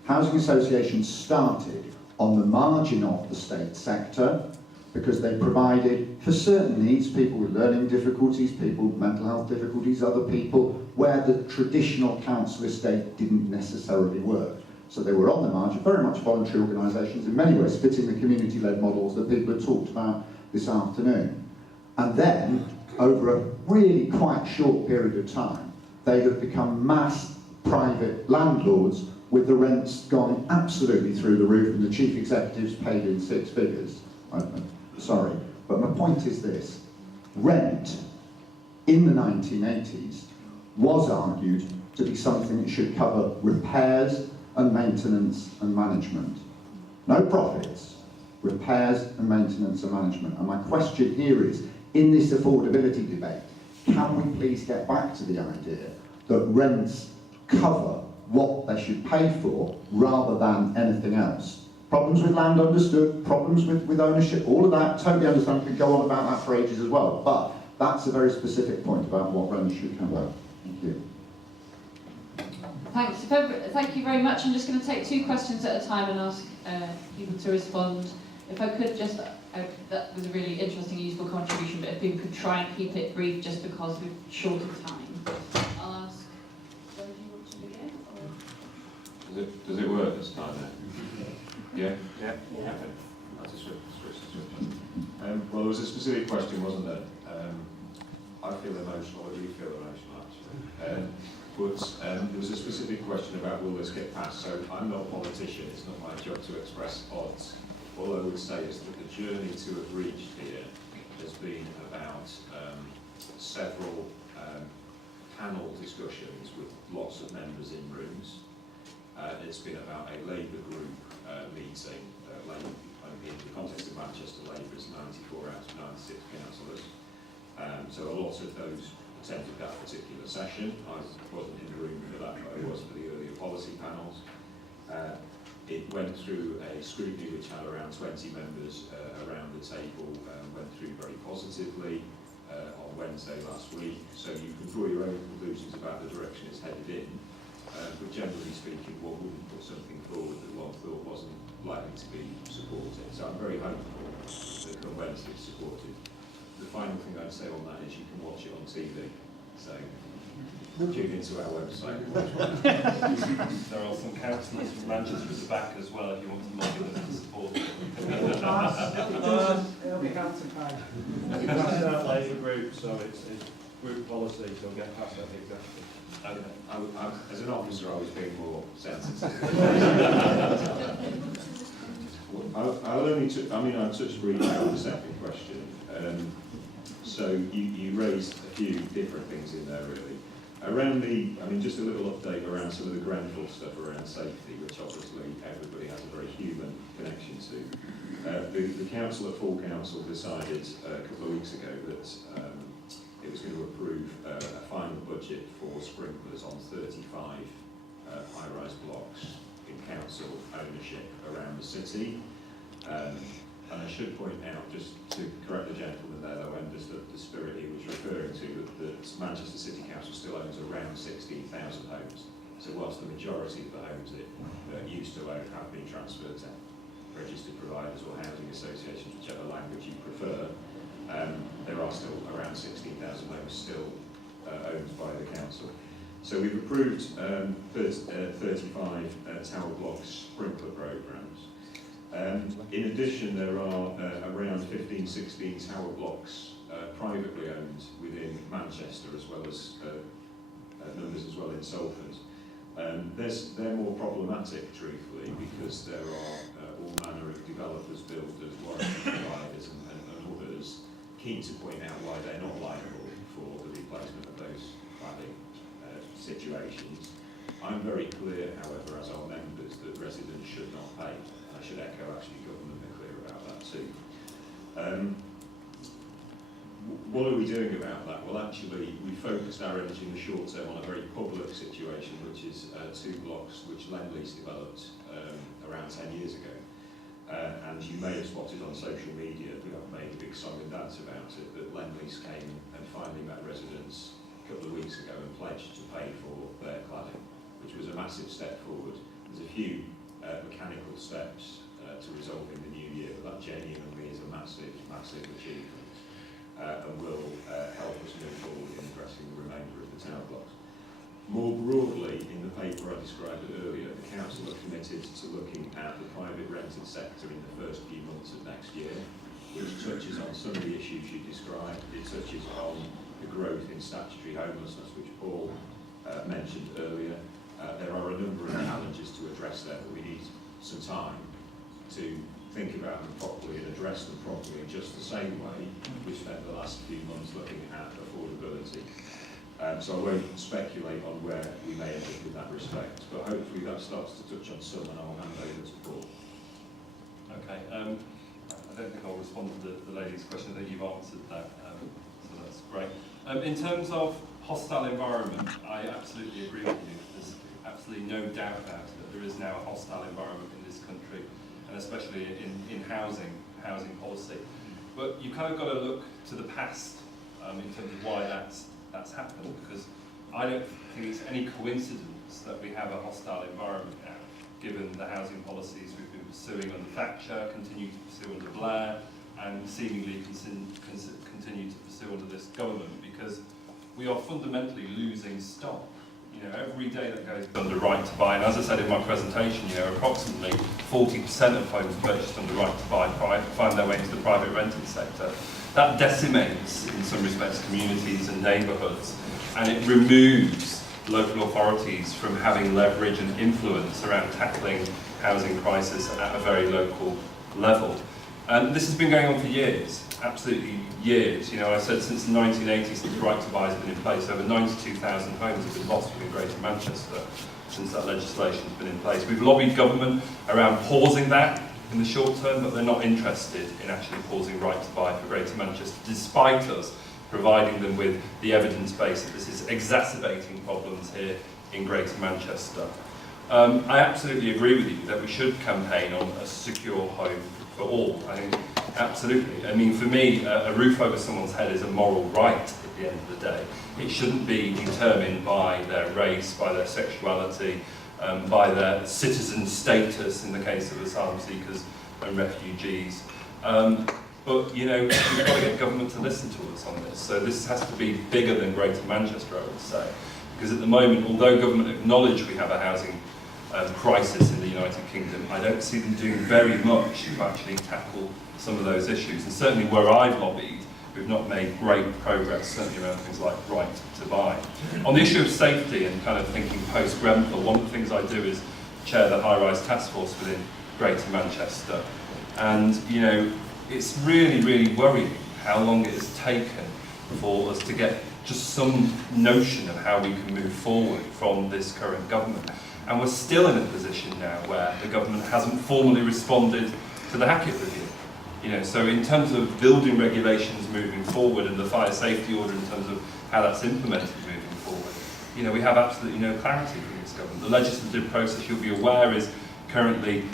Housing associations started on the margin of the state sector because they provided for certain needs, people with learning difficulties, people with mental health difficulties, other people, where the traditional council estate didn't necessarily work. So they were on the margin, very much voluntary organisations, in many ways fitting the community-led models that people have talked about this afternoon. And then, over a really quite short period of time, they have become mass private landlords with the rents gone absolutely through the roof and the chief executives paid in 6 figures. Sorry, but my point is this. Rent, in the 1980s, was argued to be something that should cover repairs and maintenance and management. No profits, repairs and maintenance and management. And my question here is, in this affordability debate, can we please get back to the idea that rents cover what they should pay for rather than anything else? Problems with land understood, problems with ownership, all of that, totally understand. We could go on about that for ages as well, but that's a very specific point about what rents should cover. Thank you. Thanks. Thank you very much. I'm just going to take 2 questions at a time and ask people to respond. If I could just, that was a really interesting and useful contribution, but if people could try and keep it brief just because we're short of time. I'll ask, do you want to begin? Or? Does it work this time then? Yeah? Yeah. Okay. That's a switch. Well, there was a specific question, wasn't there? I feel emotional, or do you feel emotional actually? But there was a specific question about will this get passed. So I'm not a politician, it's not my job to express odds. All I would say is that the journey to have reached here has been about several panel discussions with lots of members in rooms. It's been about a Labour group meeting. In the context of Manchester, Labour is 94 out of 96 councillors. So a lot of those attended that particular session. I wasn't in the room for that, but I was for the earlier policy panels. It went through a scrutiny which had around 20 members around the table, went through very positively on Wednesday last week. So you can draw your own conclusions about the direction it's headed in. But generally speaking, one wouldn't put something forward that one thought wasn't likely to be supported. So I'm very hopeful that come Wednesday it's supported. The final thing I'd say on that is you can watch it on TV. So tune into our website. There are some councillors from Manchester at the back as well if you want to log in and support them. It'll be counterpart. It's a Labour group, so it's group policy, so we'll get past that executive. As an officer, I was being more sensitive. I'll only I touched briefly on the second question. So you raised a few different things in there, really. Around just a little update around some of the Grenfell stuff around safety, which obviously everybody has a very human connection to. The council at Paull Council decided a couple of weeks ago that it was going to approve a final budget for sprinklers on 35 high-rise blocks in council ownership around the city. And I should point out, just to correct the gentleman there that I understood the spirit he was referring to, that Manchester City Council still owns around 16,000 homes. So whilst the majority of the homes it used to own have been transferred to registered providers or housing associations, whichever language you prefer, there are still around 16,000 homes still owned by the council. So we've approved 35 tower blocks sprinkler programmes. In addition, there are around 15, 16 tower blocks privately owned within Manchester, as well as numbers as well in Salford. They're more problematic, truthfully, because there are all manner of developers, builders, warranty providers and others keen to point out why they're not liable for the replacement of those cladding situations. I'm very clear, however, as our members, that residents should not pay. I should echo actually government are clear about that too. What are we doing about that? Well, actually, we focused our energy in the short term on a very public situation, which is 2 blocks which Lend-Lease developed around 10 years ago. And you may have spotted on social media, we have made a big song and dance about it, that Lend-Lease came and finally met residents a couple of weeks ago and pledged to pay for their cladding, which was a massive step forward. There's a few mechanical steps to resolve in the new year, but that genuinely is a massive, massive achievement and will help us move forward in addressing the remainder of the tower blocks. More broadly, in the paper I described earlier, the council are committed to looking at the private rented sector in the first few months of next year, which touches on some of the issues you described. It touches on the growth in statutory homelessness, which Paull mentioned earlier. There are a number of challenges to address there, but we need some time to think about them properly and address them properly in just the same way we spent the last few months looking at affordability. So I won't speculate on where we may end up in that respect, but hopefully that starts to touch on some, and I'll hand over to Paull. Okay, I don't think I'll respond to the lady's question. I think you've answered that, so that's great. In terms of hostile environment, I absolutely agree with you. There's absolutely no doubt about it that there is now a hostile environment in this country, and especially in housing policy. But you've kind of got to look to the past in terms of why that's happened, because I don't think it's any coincidence that we have a hostile environment now, given the housing policies we've been pursuing under Thatcher, continue to pursue under Blair, and seemingly continue to pursue under this government, because we are fundamentally losing stock. You know, every day that goes under right to buy, and as I said in my presentation, you know, approximately 40% of homes purchased under right to buy find their way into the private rented sector. That decimates, in some respects, communities and neighbourhoods, and it removes local authorities from having leverage and influence around tackling housing crisis at a very local level. And this has been going on for years, absolutely years. You know, I said since the 1980s, since right to buy has been in place, over 92,000 homes have been lost within Greater Manchester. since that legislation's been in place. We've lobbied government around pausing that in the short term, but they're not interested in actually pausing right to buy for Greater Manchester, despite us providing them with the evidence base that this is exacerbating problems here in Greater Manchester. I absolutely agree with you that we should campaign on a secure home for all. I think absolutely. I mean, for me, a roof over someone's head is a moral right at the end of the day. It shouldn't be determined by their race, by their sexuality, by their citizen status in the case of asylum seekers and refugees. But, you know, we've got to get government to listen to us on this. So this has to be bigger than Greater Manchester, I would say. Because at the moment, although government acknowledge we have a housing crisis in the United Kingdom, I don't see them doing very much to actually tackle some of those issues. And certainly where I've lobbied, we've not made great progress, certainly around things like right to buy. On the issue of safety and kind of thinking post-Grenfell, one of the things I do is chair the high-rise task force within Greater Manchester. And, you know, it's really, really worrying how long it has taken for us to get just some notion of how we can move forward from this current government. And we're still in a position now where the government hasn't formally responded to the Hackett Review. You know, so in terms of building regulations moving forward and the fire safety order in terms of how that's implemented moving forward, you know, we have absolutely no clarity from this government. The legislative process, you'll be aware, is currently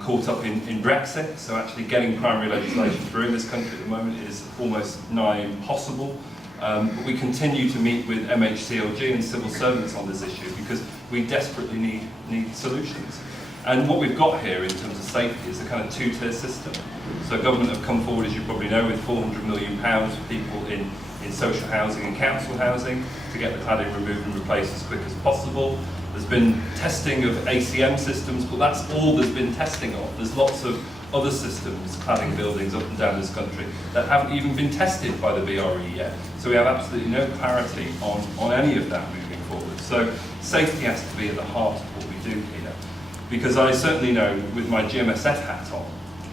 caught up in Brexit, so actually getting primary legislation through in this country at the moment is almost nigh impossible. But we continue to meet with MHCLG and civil servants on this issue because we desperately need solutions. And what we've got here in terms of safety is a kind of two-tier system. So government have come forward, as you probably know, with £400 million for people in social housing and council housing to get the cladding removed and replaced as quick as possible. There's been testing of ACM systems, but that's all there's been testing of. There's lots of other systems, cladding buildings up and down this country, that haven't even been tested by the BRE yet. So we have absolutely no clarity on any of that moving forward. So safety has to be at the heart of what we do here. Because I certainly know, with my GMSF hat on,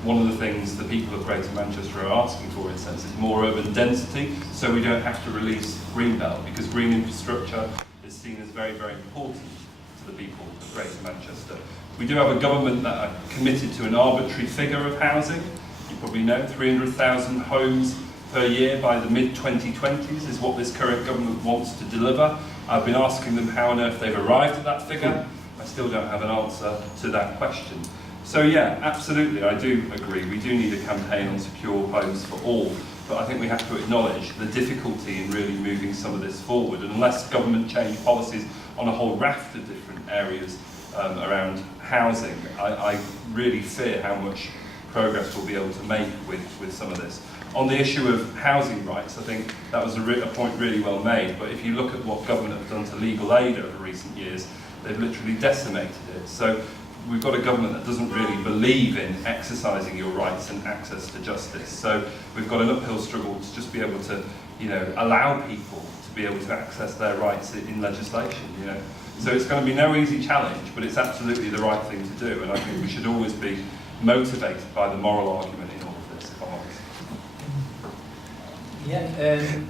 one of the things the people of Greater Manchester are asking for, in a sense, is more urban density, so we don't have to release Greenbelt, because green infrastructure is seen as very, very important to the people of Greater Manchester. We do have a government that are committed to an arbitrary figure of housing. You probably know 300,000 homes per year by the mid-2020s is what this current government wants to deliver. I've been asking them how on earth they've arrived at that figure. I still don't have an answer to that question. So yeah, absolutely, I do agree. We do need a campaign on secure homes for all, but I think we have to acknowledge the difficulty in really moving some of this forward. And unless government change policies on a whole raft of different areas around housing, I really fear how much progress we'll be able to make with some of this. On the issue of housing rights, I think that was a point really well made, but if you look at what government have done to legal aid over recent years, they've literally decimated it. So we've got a government that doesn't really believe in exercising your rights and access to justice. So we've got an uphill struggle to just be able to, you know, allow people to be able to access their rights in legislation, you know. So it's going to be no easy challenge, but it's absolutely the right thing to do, and I think we should always be motivated by the moral argument in all of this, if I'm honest.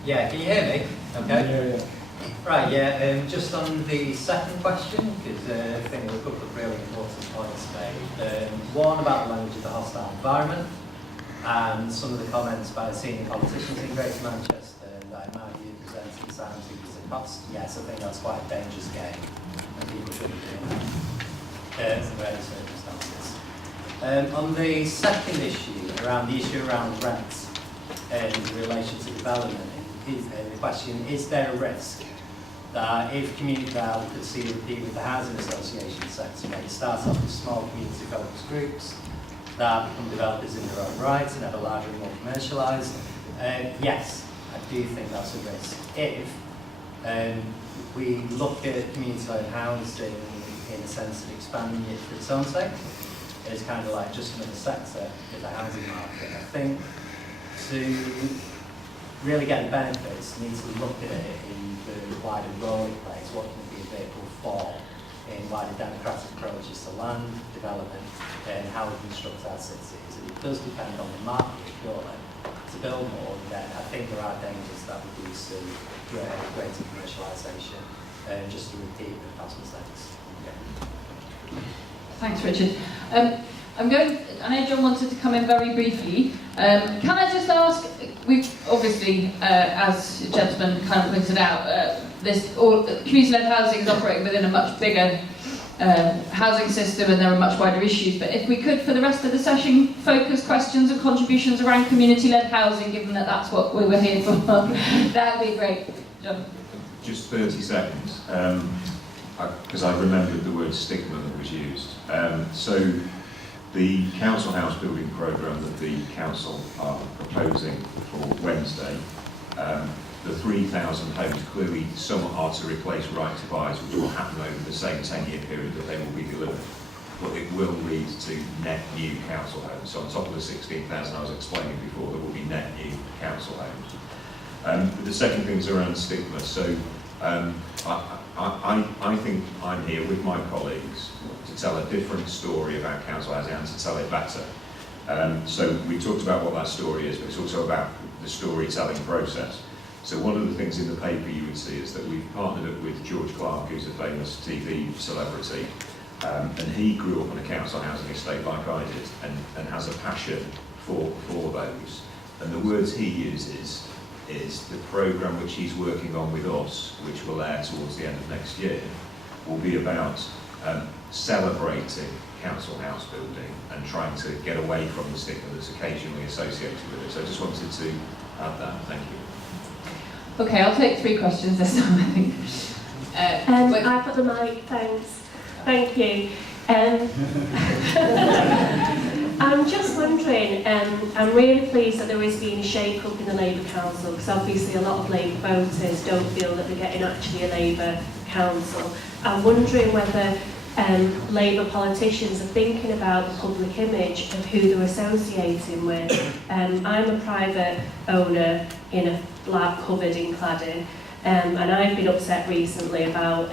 Yeah, can you hear me? Okay. Yeah. Right, yeah, just on the second question, because I think there were a couple of really important points made. One about the language of the hostile environment, and some of the comments by senior politicians in Greater Manchester that in my view presenting asylum seekers in cost. Yes, I think that's quite a dangerous game, and people shouldn't be doing that under any circumstances. On the second issue, around the issue around rents in relation to development, the question, is there a risk that if community development could see a repeat with the housing association sector, maybe start off with small community focused groups that become developers in their own right and have a larger and more commercialised? Yes, I do think that's a risk. If we look at community-led housing in the sense of expanding it for its own sake, it's kind of like just another sector in the housing market. I think to really get the benefits, you need to look at it in the wider role it plays, what can it be a vehicle for, in wider democratic approaches to land development and how we construct our cities. And it does depend on the market, purely. To build more, then I think there are dangers that we do see greater commercialisation, just to repeat the past mistakes. Yeah. Thanks, Richard. I know John wanted to come in very briefly. Can I just ask, we've obviously, as the gentleman kind of pointed out, community-led housing is operating within a much bigger housing system, and there are much wider issues. But if we could, for the rest of the session, focus questions and contributions around community-led housing, given that that's what we were here for, that would be great. John. Just 30 seconds, because I remembered the word stigma that was used. So the council house building programme that the council are proposing for Wednesday, the 3,000 homes, clearly some are to replace right to buys, which will happen over the same 10-year period that they will be delivered. But it will lead to net new council homes. So on top of the 16,000 I was explaining before, there will be net new council homes. The second thing is around stigma. So I think I'm here with my colleagues to tell a different story about council housing and to tell it better. So we talked about what that story is, but it's also about the storytelling process. So one of the things in the paper you would see is that we've partnered up with George Clark, who's a famous TV celebrity, and he grew up on a council housing estate like I did, and has a passion for those. And the words he uses is the programme which he's working on with us, which will air towards the end of next year, will be about celebrating council house building and trying to get away from the stigma that's occasionally associated with it. So I just wanted to add that. Thank you. Okay, I'll take 3 questions this time, I think. I've got the mic, thanks. Thank you. I'm just wondering, I'm really pleased that there is being a shake-up in the Labour Council, because obviously a lot of Labour voters don't feel that they're getting actually a Labour Council. I'm wondering whether Labour politicians are thinking about the public image of who they're associating with. I'm a private owner in a flat covered in cladding, and I've been upset recently about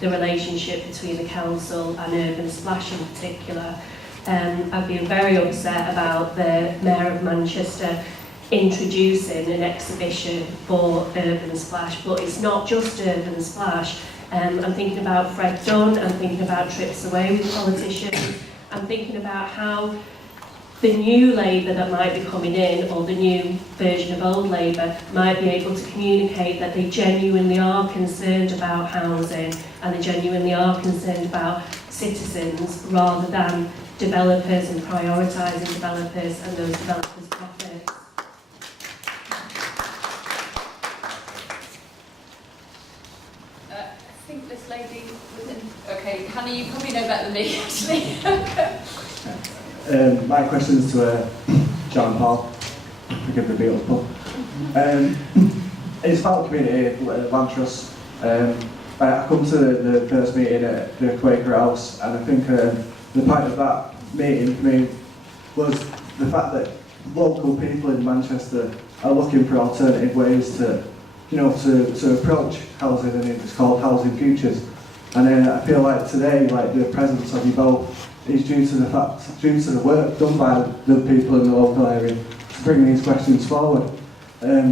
the relationship between the council and Urban Splash in particular. I've been very upset about the Mayor of Manchester introducing an exhibition for Urban Splash, but it's not just Urban Splash. I'm thinking about Fred Dunn, I'm thinking about trips away with politicians, I'm thinking about how the new Labour that might be coming in, or the new version of old Labour, might be able to communicate that they genuinely are concerned about housing and they genuinely are concerned about citizens rather than developers and prioritising developers and those developers' profits. I think this lady was in... Okay, Hannah, you probably know better than me, actually. My question is to John Paull. Forgive the Beatles, Paul. It's about community land trust. I come to the first meeting at the Quaker House, and I think the point of that meeting for me was the fact that local people in Manchester are looking for alternative ways to approach housing, and it's called Housing Futures. And I feel like today, like the presence of you both is due to the work done by the people in the local area to bring these questions forward.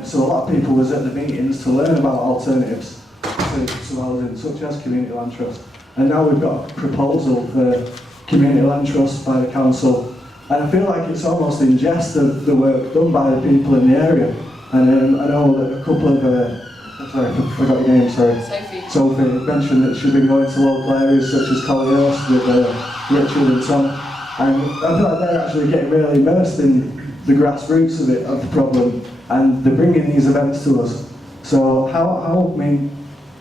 So a lot of people was at the meetings to learn about alternatives to housing, such as community land trust. And now we've got a proposal for community land trust by the council. And I feel like it's almost in jest of the work done by the people in the area. And I know that a couple of, sorry, I forgot your name, sorry. Sophie mentioned that she'd been going to local areas such as Collyhurst with Richard and Tom. And I feel like they're actually getting really immersed in the grassroots of the problem, and they're bringing these events to us. So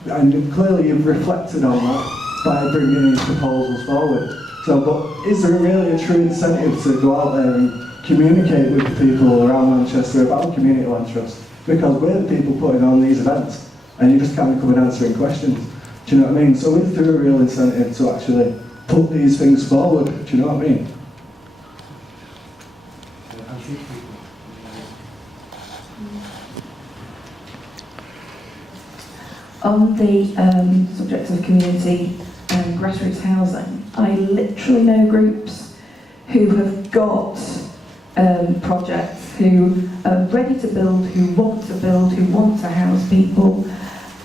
and clearly you've reflected on that by bringing these proposals forward. So, but is there really a true incentive to go out there and communicate with the people around Manchester about community land trust? Because we're the people putting on these events, and you just can't come and answering questions. Do you know what I mean? So is there a real incentive to actually put these things forward? Do you know what I mean? On the subject of community and grassroots housing, I literally know groups who have got projects, who are ready to build, who want to house people,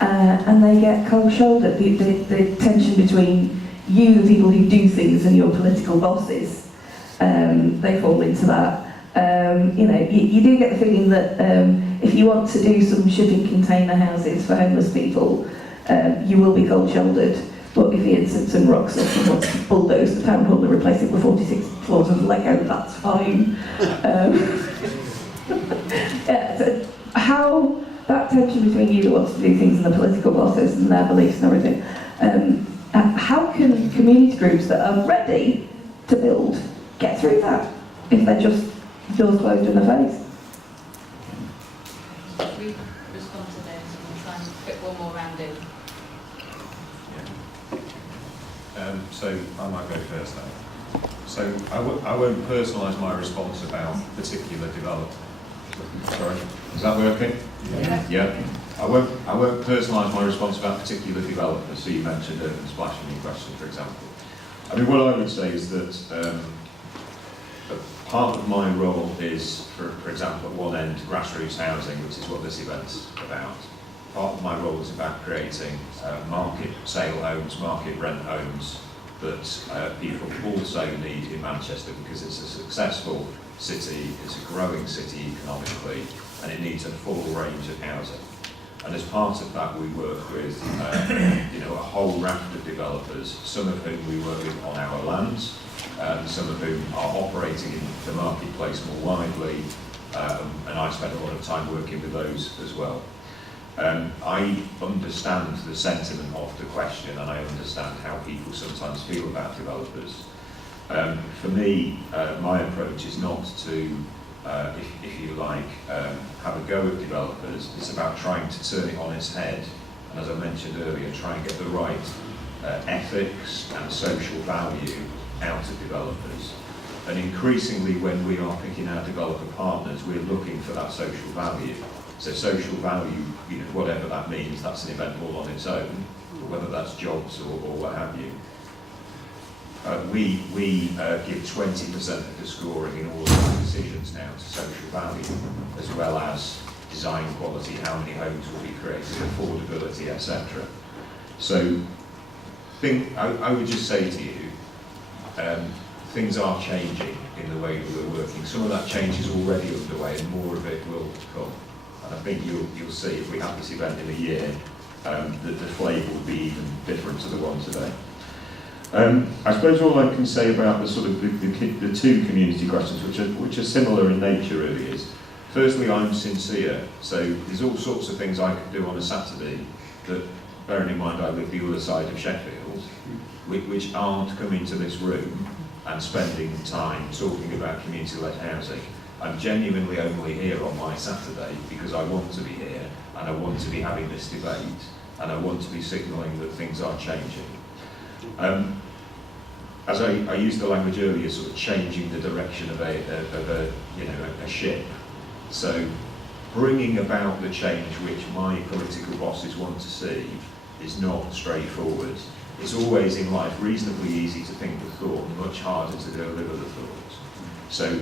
and they get cold-shouldered. The tension between you, the people who do things, and your political bosses, they fall into that. You do get the feeling that if you want to do some shipping container houses for homeless people, you will be cold-shouldered. But if Ian Simpson rocks up and wants to bulldoze the town hall and replace it with 46 floors of Lego, that's fine. So how that tension between you that wants to do things and the political bosses and their beliefs and everything, how can community groups that are ready to build get through that if they're just doors closed in their face? We respond to this and we'll try and fit one more round in. So I might go first then. So I won't personalise my response about particular development. Sorry, is that working? Yeah. I won't personalise my response about particular developers. So you mentioned urban splash in your question, for example. I mean, what I would say is that part of my role is, for example, at one end, grassroots housing, which is what this event's about. Part of my role is about creating market sale homes, market rent homes that people also need in Manchester because it's a successful city, it's a growing city economically, and it needs a full range of housing. And as part of that, we work with a whole raft of developers, some of whom we work with on our lands, some of whom are operating in the marketplace more widely, and I spend a lot of time working with those as well. I understand the sentiment of the question, and I understand how people sometimes feel about developers. For me, my approach is not to, if you like, have a go at developers. It's about trying to turn it on its head, and as I mentioned earlier, try and get the right ethics and social value out of developers. And increasingly, when we are picking our developer partners, we're looking for that social value. So social value, whatever that means, that's an event all on its own, whether that's jobs or what have you. We give 20% of the scoring in all of our decisions now to social value, as well as design quality, how many homes will be created, affordability, etc. So I would just say to you, things are changing in the way that we're working. Some of that change is already underway and more of it will come. And I think you'll see if we have this event in a year, that the flavour will be even different to the one today. I suppose all I can say about the sort of the two community questions, which are similar in nature, really, is firstly I'm sincere. So there's all sorts of things I could do on a Saturday that, bearing in mind I live the other side of Sheffield, which aren't coming to this room and spending time talking about community-led housing. I'm genuinely only here on my Saturday because I want to be here and I want to be having this debate and I want to be signalling that things are changing. As I used the language earlier, sort of changing the direction of a ship. So bringing about the change which my political bosses want to see is not straightforward. It's always in life reasonably easy to think the thought and much harder to deliver the thought. So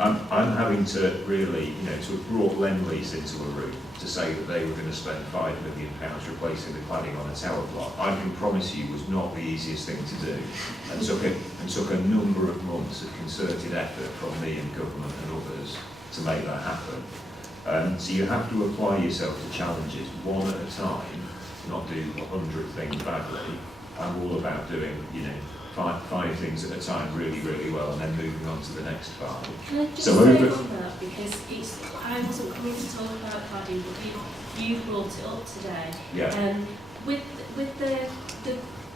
I'm having to really, to have brought Lend-Lease into a room to say that they were going to spend £5 million replacing the cladding on a tower block, I can promise you was not the easiest thing to do, and took a number of months of concerted effort from me and government and others to make that happen. So you have to apply yourself to challenges one at a time, not do 100 things badly. I'm all about doing, five things at a time really, really well and then moving on to the next five. Can I just say on that, because I wasn't coming to talk about cladding, but you brought it up today. Yeah. With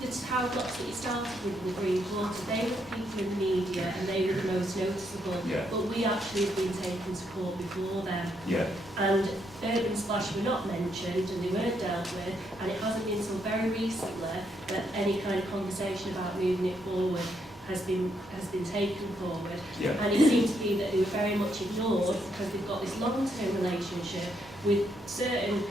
the tower blocks that you started with in the Green Quarter, they were the people in the media and they were the most noticeable. Yeah. But we actually have been taken to court before them. Yeah. And urban splash were not mentioned and they weren't dealt with, and it hasn't been until very recently that any kind of conversation about moving it forward has been taken forward. Yeah. And it seems to be that they were very much ignored because they've got this long-term relationship with certain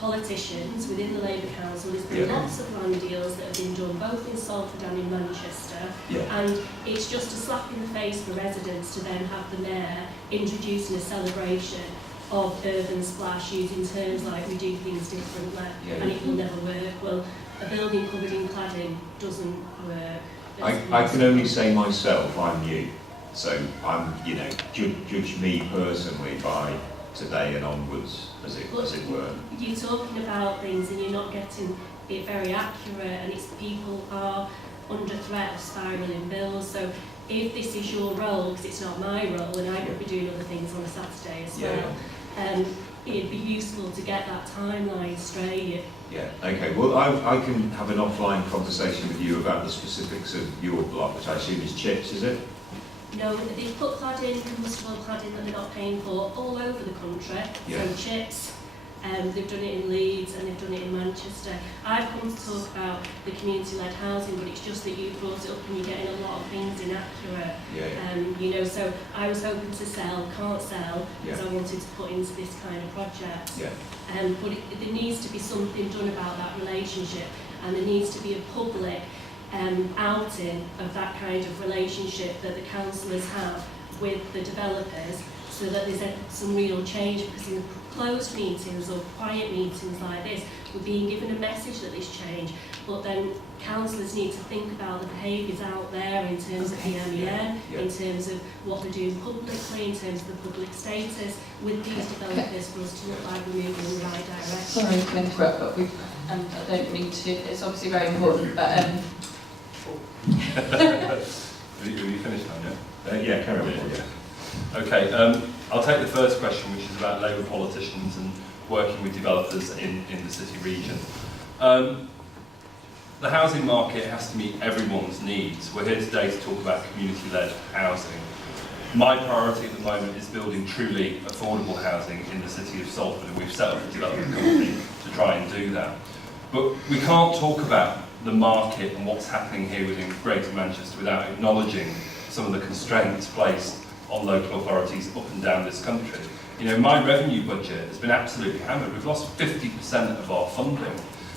politicians within the Labour Council. There's been lots of land deals that have been done both in Salford and in Manchester, and it's just a slap in the face for residents to then have the Mayor introducing a celebration of urban splash using terms like we do things differently and it will never work. Well, a building covered in cladding doesn't work. I can only say myself, I'm new. So I'm, you know, judge me personally by today and onwards, as it were. You're talking about things and you're not getting it very accurate, and it's people are under threat of spiralling bills. So if this is your role, because it's not my role, and I could be doing other things on a Saturday as well, it'd be useful to get that timeline straight. Yeah, okay. Well, I can have an offline conversation with you about the specifics of your block, which I assume is chips, is it? No, they've put cladding, combustible cladding that they're not paying for all over the country. Yeah. So chips, they've done it in Leeds and they've done it in Manchester. I've come to talk about the community-led housing, but it's just that you brought it up and you're getting a lot of things inaccurate. Yeah. You know, so I was hoping to sell, can't sell, because Yeah. I wanted to put into this kind of project. Yeah. But there needs to be something done about that relationship, and there needs to be a public outing of that kind of relationship that the councillors have with the developers, so that there's some real change, because in closed meetings or quiet meetings like this, we're being given a message that there's change, but then councillors need to think about the behaviours out there in terms of the MEN, in terms of what they're doing publicly, in terms of the public status with these developers, for us to look like we're moving in the right direction. Sorry to interrupt, but I don't mean to, it's obviously very important, but Have you finished now, yeah? Yeah, carry on. Yeah. Okay, I'll take the first question, which is about Labour politicians and working with developers in the city region. The housing market has to meet everyone's needs. We're here today to talk about community-led housing. My priority at the moment is building truly affordable housing in the city of Salford, and we've set up a development company to try and do that. But we can't talk about the market and what's happening here within Greater Manchester without acknowledging some of the constraints placed on local authorities up and down this country. You know, my revenue budget has been absolutely hammered. We've lost 50% of our funding.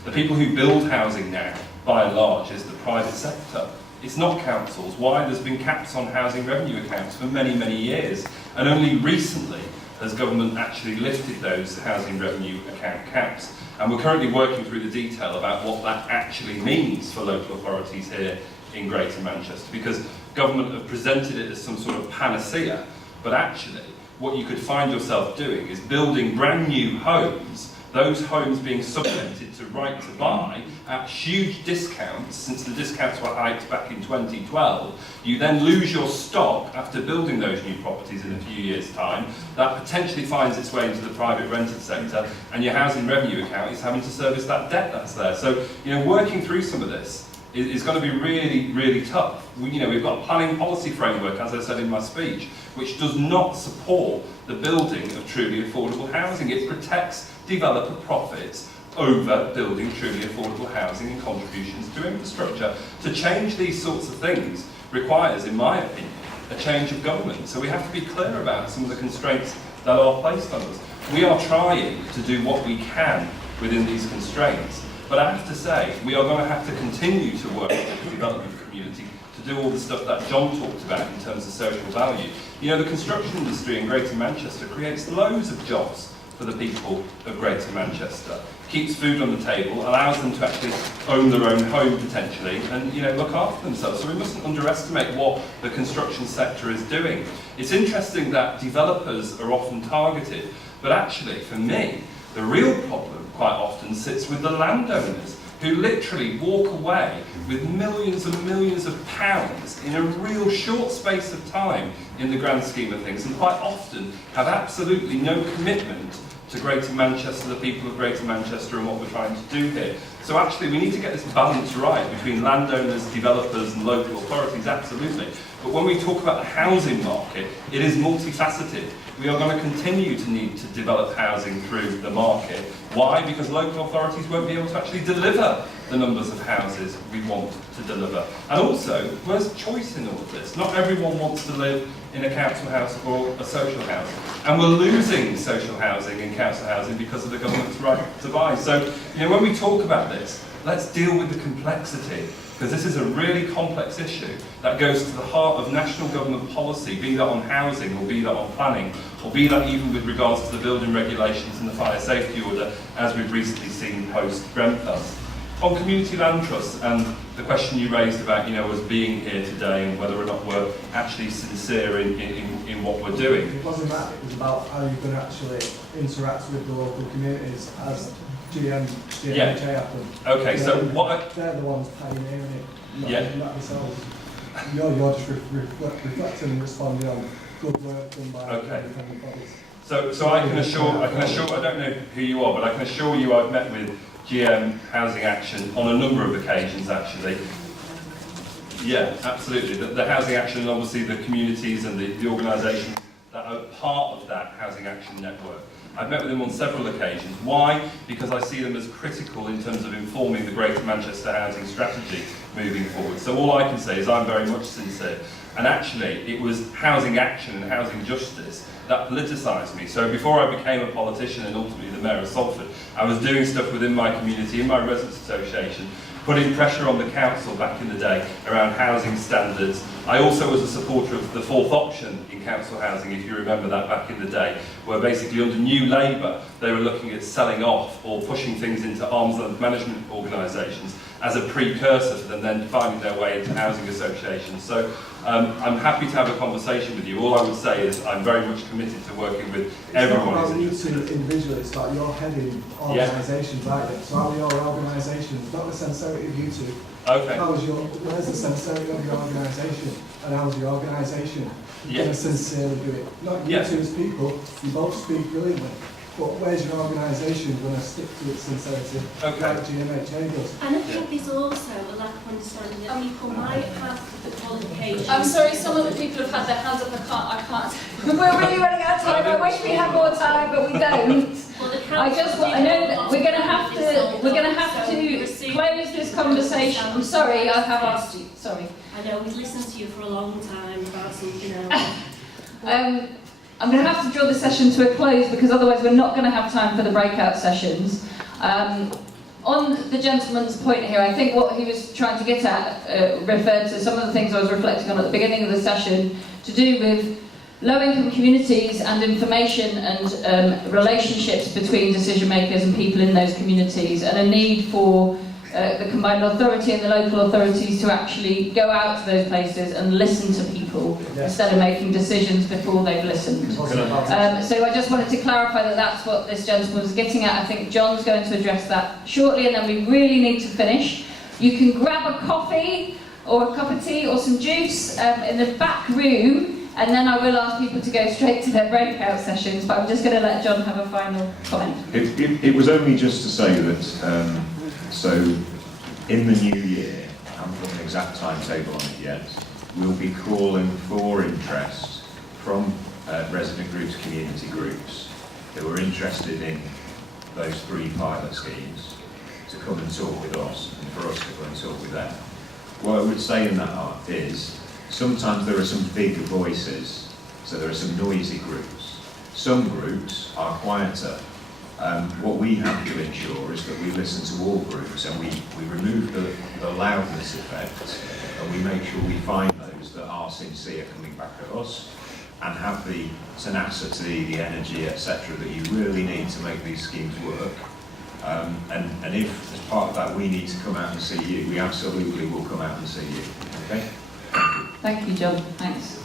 The people who build housing now, by and large, is the private sector. It's not councils. Why? There's been caps on housing revenue accounts for many, many years. And only recently has government actually lifted those housing revenue account caps. And we're currently working through the detail about what that actually means for local authorities here in Greater Manchester, because government have presented it as some sort of panacea, but actually what you could find yourself doing is building brand new homes, those homes being subjected to right to buy at huge discounts, since the discounts were hiked back in 2012. You then lose your stock after building those new properties in a few years' time. That potentially finds its way into the private rented sector, and your housing revenue account is having to service that debt that's there. So, you know, working through some of this is going to be really, really tough. We've got a planning policy framework, as I said in my speech, which does not support the building of truly affordable housing. It protects developer profits over building truly affordable housing and contributions to infrastructure. To change these sorts of things requires, in my opinion, a change of government. So we have to be clear about some of the constraints that are placed on us. We are trying to do what we can within these constraints. But I have to say, we are going to have to continue to work with the development community to do all the stuff that John talked about in terms of social value. You know, the construction industry in Greater Manchester creates loads of jobs for the people of Greater Manchester, keeps food on the table, allows them to actually own their own home potentially, and, you know, look after themselves. So we mustn't underestimate what the construction sector is doing. It's interesting that developers are often targeted, but actually, for me, the real problem quite often sits with the landowners, who literally walk away with millions and millions of pounds in a real short space of time in the grand scheme of things, and quite often have absolutely no commitment to Greater Manchester, the people of Greater Manchester, and what we're trying to do here. So actually we need to get this balance right between landowners, developers and local authorities, absolutely. But when we talk about the housing market, it is multifaceted. We are going to continue to need to develop housing through the market. Why? Because local authorities won't be able to actually deliver the numbers of houses we want to deliver. And also, where's choice in all of this? Not everyone wants to live in a council house or a social house. And we're losing social housing and council housing because of the government's right to buy. So, you know, when we talk about this, let's deal with the complexity, because this is a really complex issue that goes to the heart of national government policy, be that on housing or be that on planning, or be that even with regards to the building regulations and the fire safety order, as we've recently seen post-Grenfell. On community land trusts and the question you raised about, you know, us being here today and whether or not we're actually sincere in what we're doing. It wasn't that, it was about how you can actually interact with the local communities as GMHA happen. Okay, so they're the ones pioneering it, not yourselves. You're just reflecting and responding on good work done by independent bodies. So I can assure, I don't know who you are, but I can assure you I've met with GM Housing Action on a number of occasions actually. Yeah, absolutely. The Housing Action and obviously the communities and the organisations that are part of that Housing Action network. I've met with them on several occasions. Why? Because I see them as critical in terms of informing the Greater Manchester housing strategy moving forward. So all I can say is I'm very much sincere. And actually, it was housing action and housing justice that politicised me. So before I became a politician and ultimately the Mayor of Salford, I was doing stuff within my community, in my residents' association, putting pressure on the council back in the day around housing standards. I also was a supporter of the fourth option in council housing, if you remember that back in the day, where basically under New Labour, they were looking at selling off or pushing things into arm's length management organisations as a precursor to them then finding their way into housing associations. So I'm happy to have a conversation with you. All I would say is I'm very much committed to working with everyone. It's not about you two individually, it's about your heading organisations, aren't you? So how are your organisations, not the sincerity of you two. Okay. Where's the sincerity of your organisation? And how's your organisation going to sincerely do it? Not you two as people, you both speak brilliantly. But where's your organisation going to stick to its sincerity, like GMHA does? And I think there's also a lack of understanding that people might have the qualifications. I'm sorry, some of the people have had their hands up. I can't. We're really running out of time. I wish we had more time, but we don't. I know that we're going to have to close this conversation. I'm sorry, I have asked you. Sorry. I know we've listened to you for a long time about something else. I'm going to have to draw the session to a close because otherwise we're not going to have time for the breakout sessions. On the gentleman's point here, I think what he was trying to get at referred to some of the things I was reflecting on at the beginning of the session to do with low-income communities and information and relationships between decision makers and people in those communities, and a need for the combined authority and the local authorities to actually go out to those places and listen to people instead of making decisions before they've listened. So I just wanted to clarify that that's what this gentleman was getting at. I think John's going to address that shortly, and then we really need to finish. You can grab a coffee or a cup of tea or some juice in the back room, and then I will ask people to go straight to their breakout sessions, but I'm just going to let John have a final comment. It was only just to say that so in the new year, I haven't got an exact timetable on it yet, we'll be calling for interest from resident groups, community groups who are interested in those 3 pilot schemes to come and talk with us and for us to come and talk with them. What I would say in that is sometimes there are some big voices, so there are some noisy groups. Some groups are quieter. What we have to ensure is that we listen to all groups and we remove the loudness effect, and we make sure we find those that are sincere coming back at us and have the tenacity, the energy, etc. that you really need to make these schemes work. And if as part of that we need to come out and see you, we absolutely will come out and see you. Okay? Thank you, John. Thanks.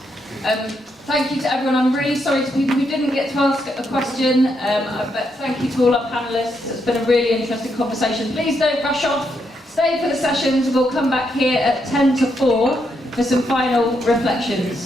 Thank you to everyone. I'm really sorry to people who didn't get to ask a question, but thank you to all our panellists. It's been a really interesting conversation. Please don't rush off. Stay for the sessions. We'll come back here at 10 to 4 for some final reflections.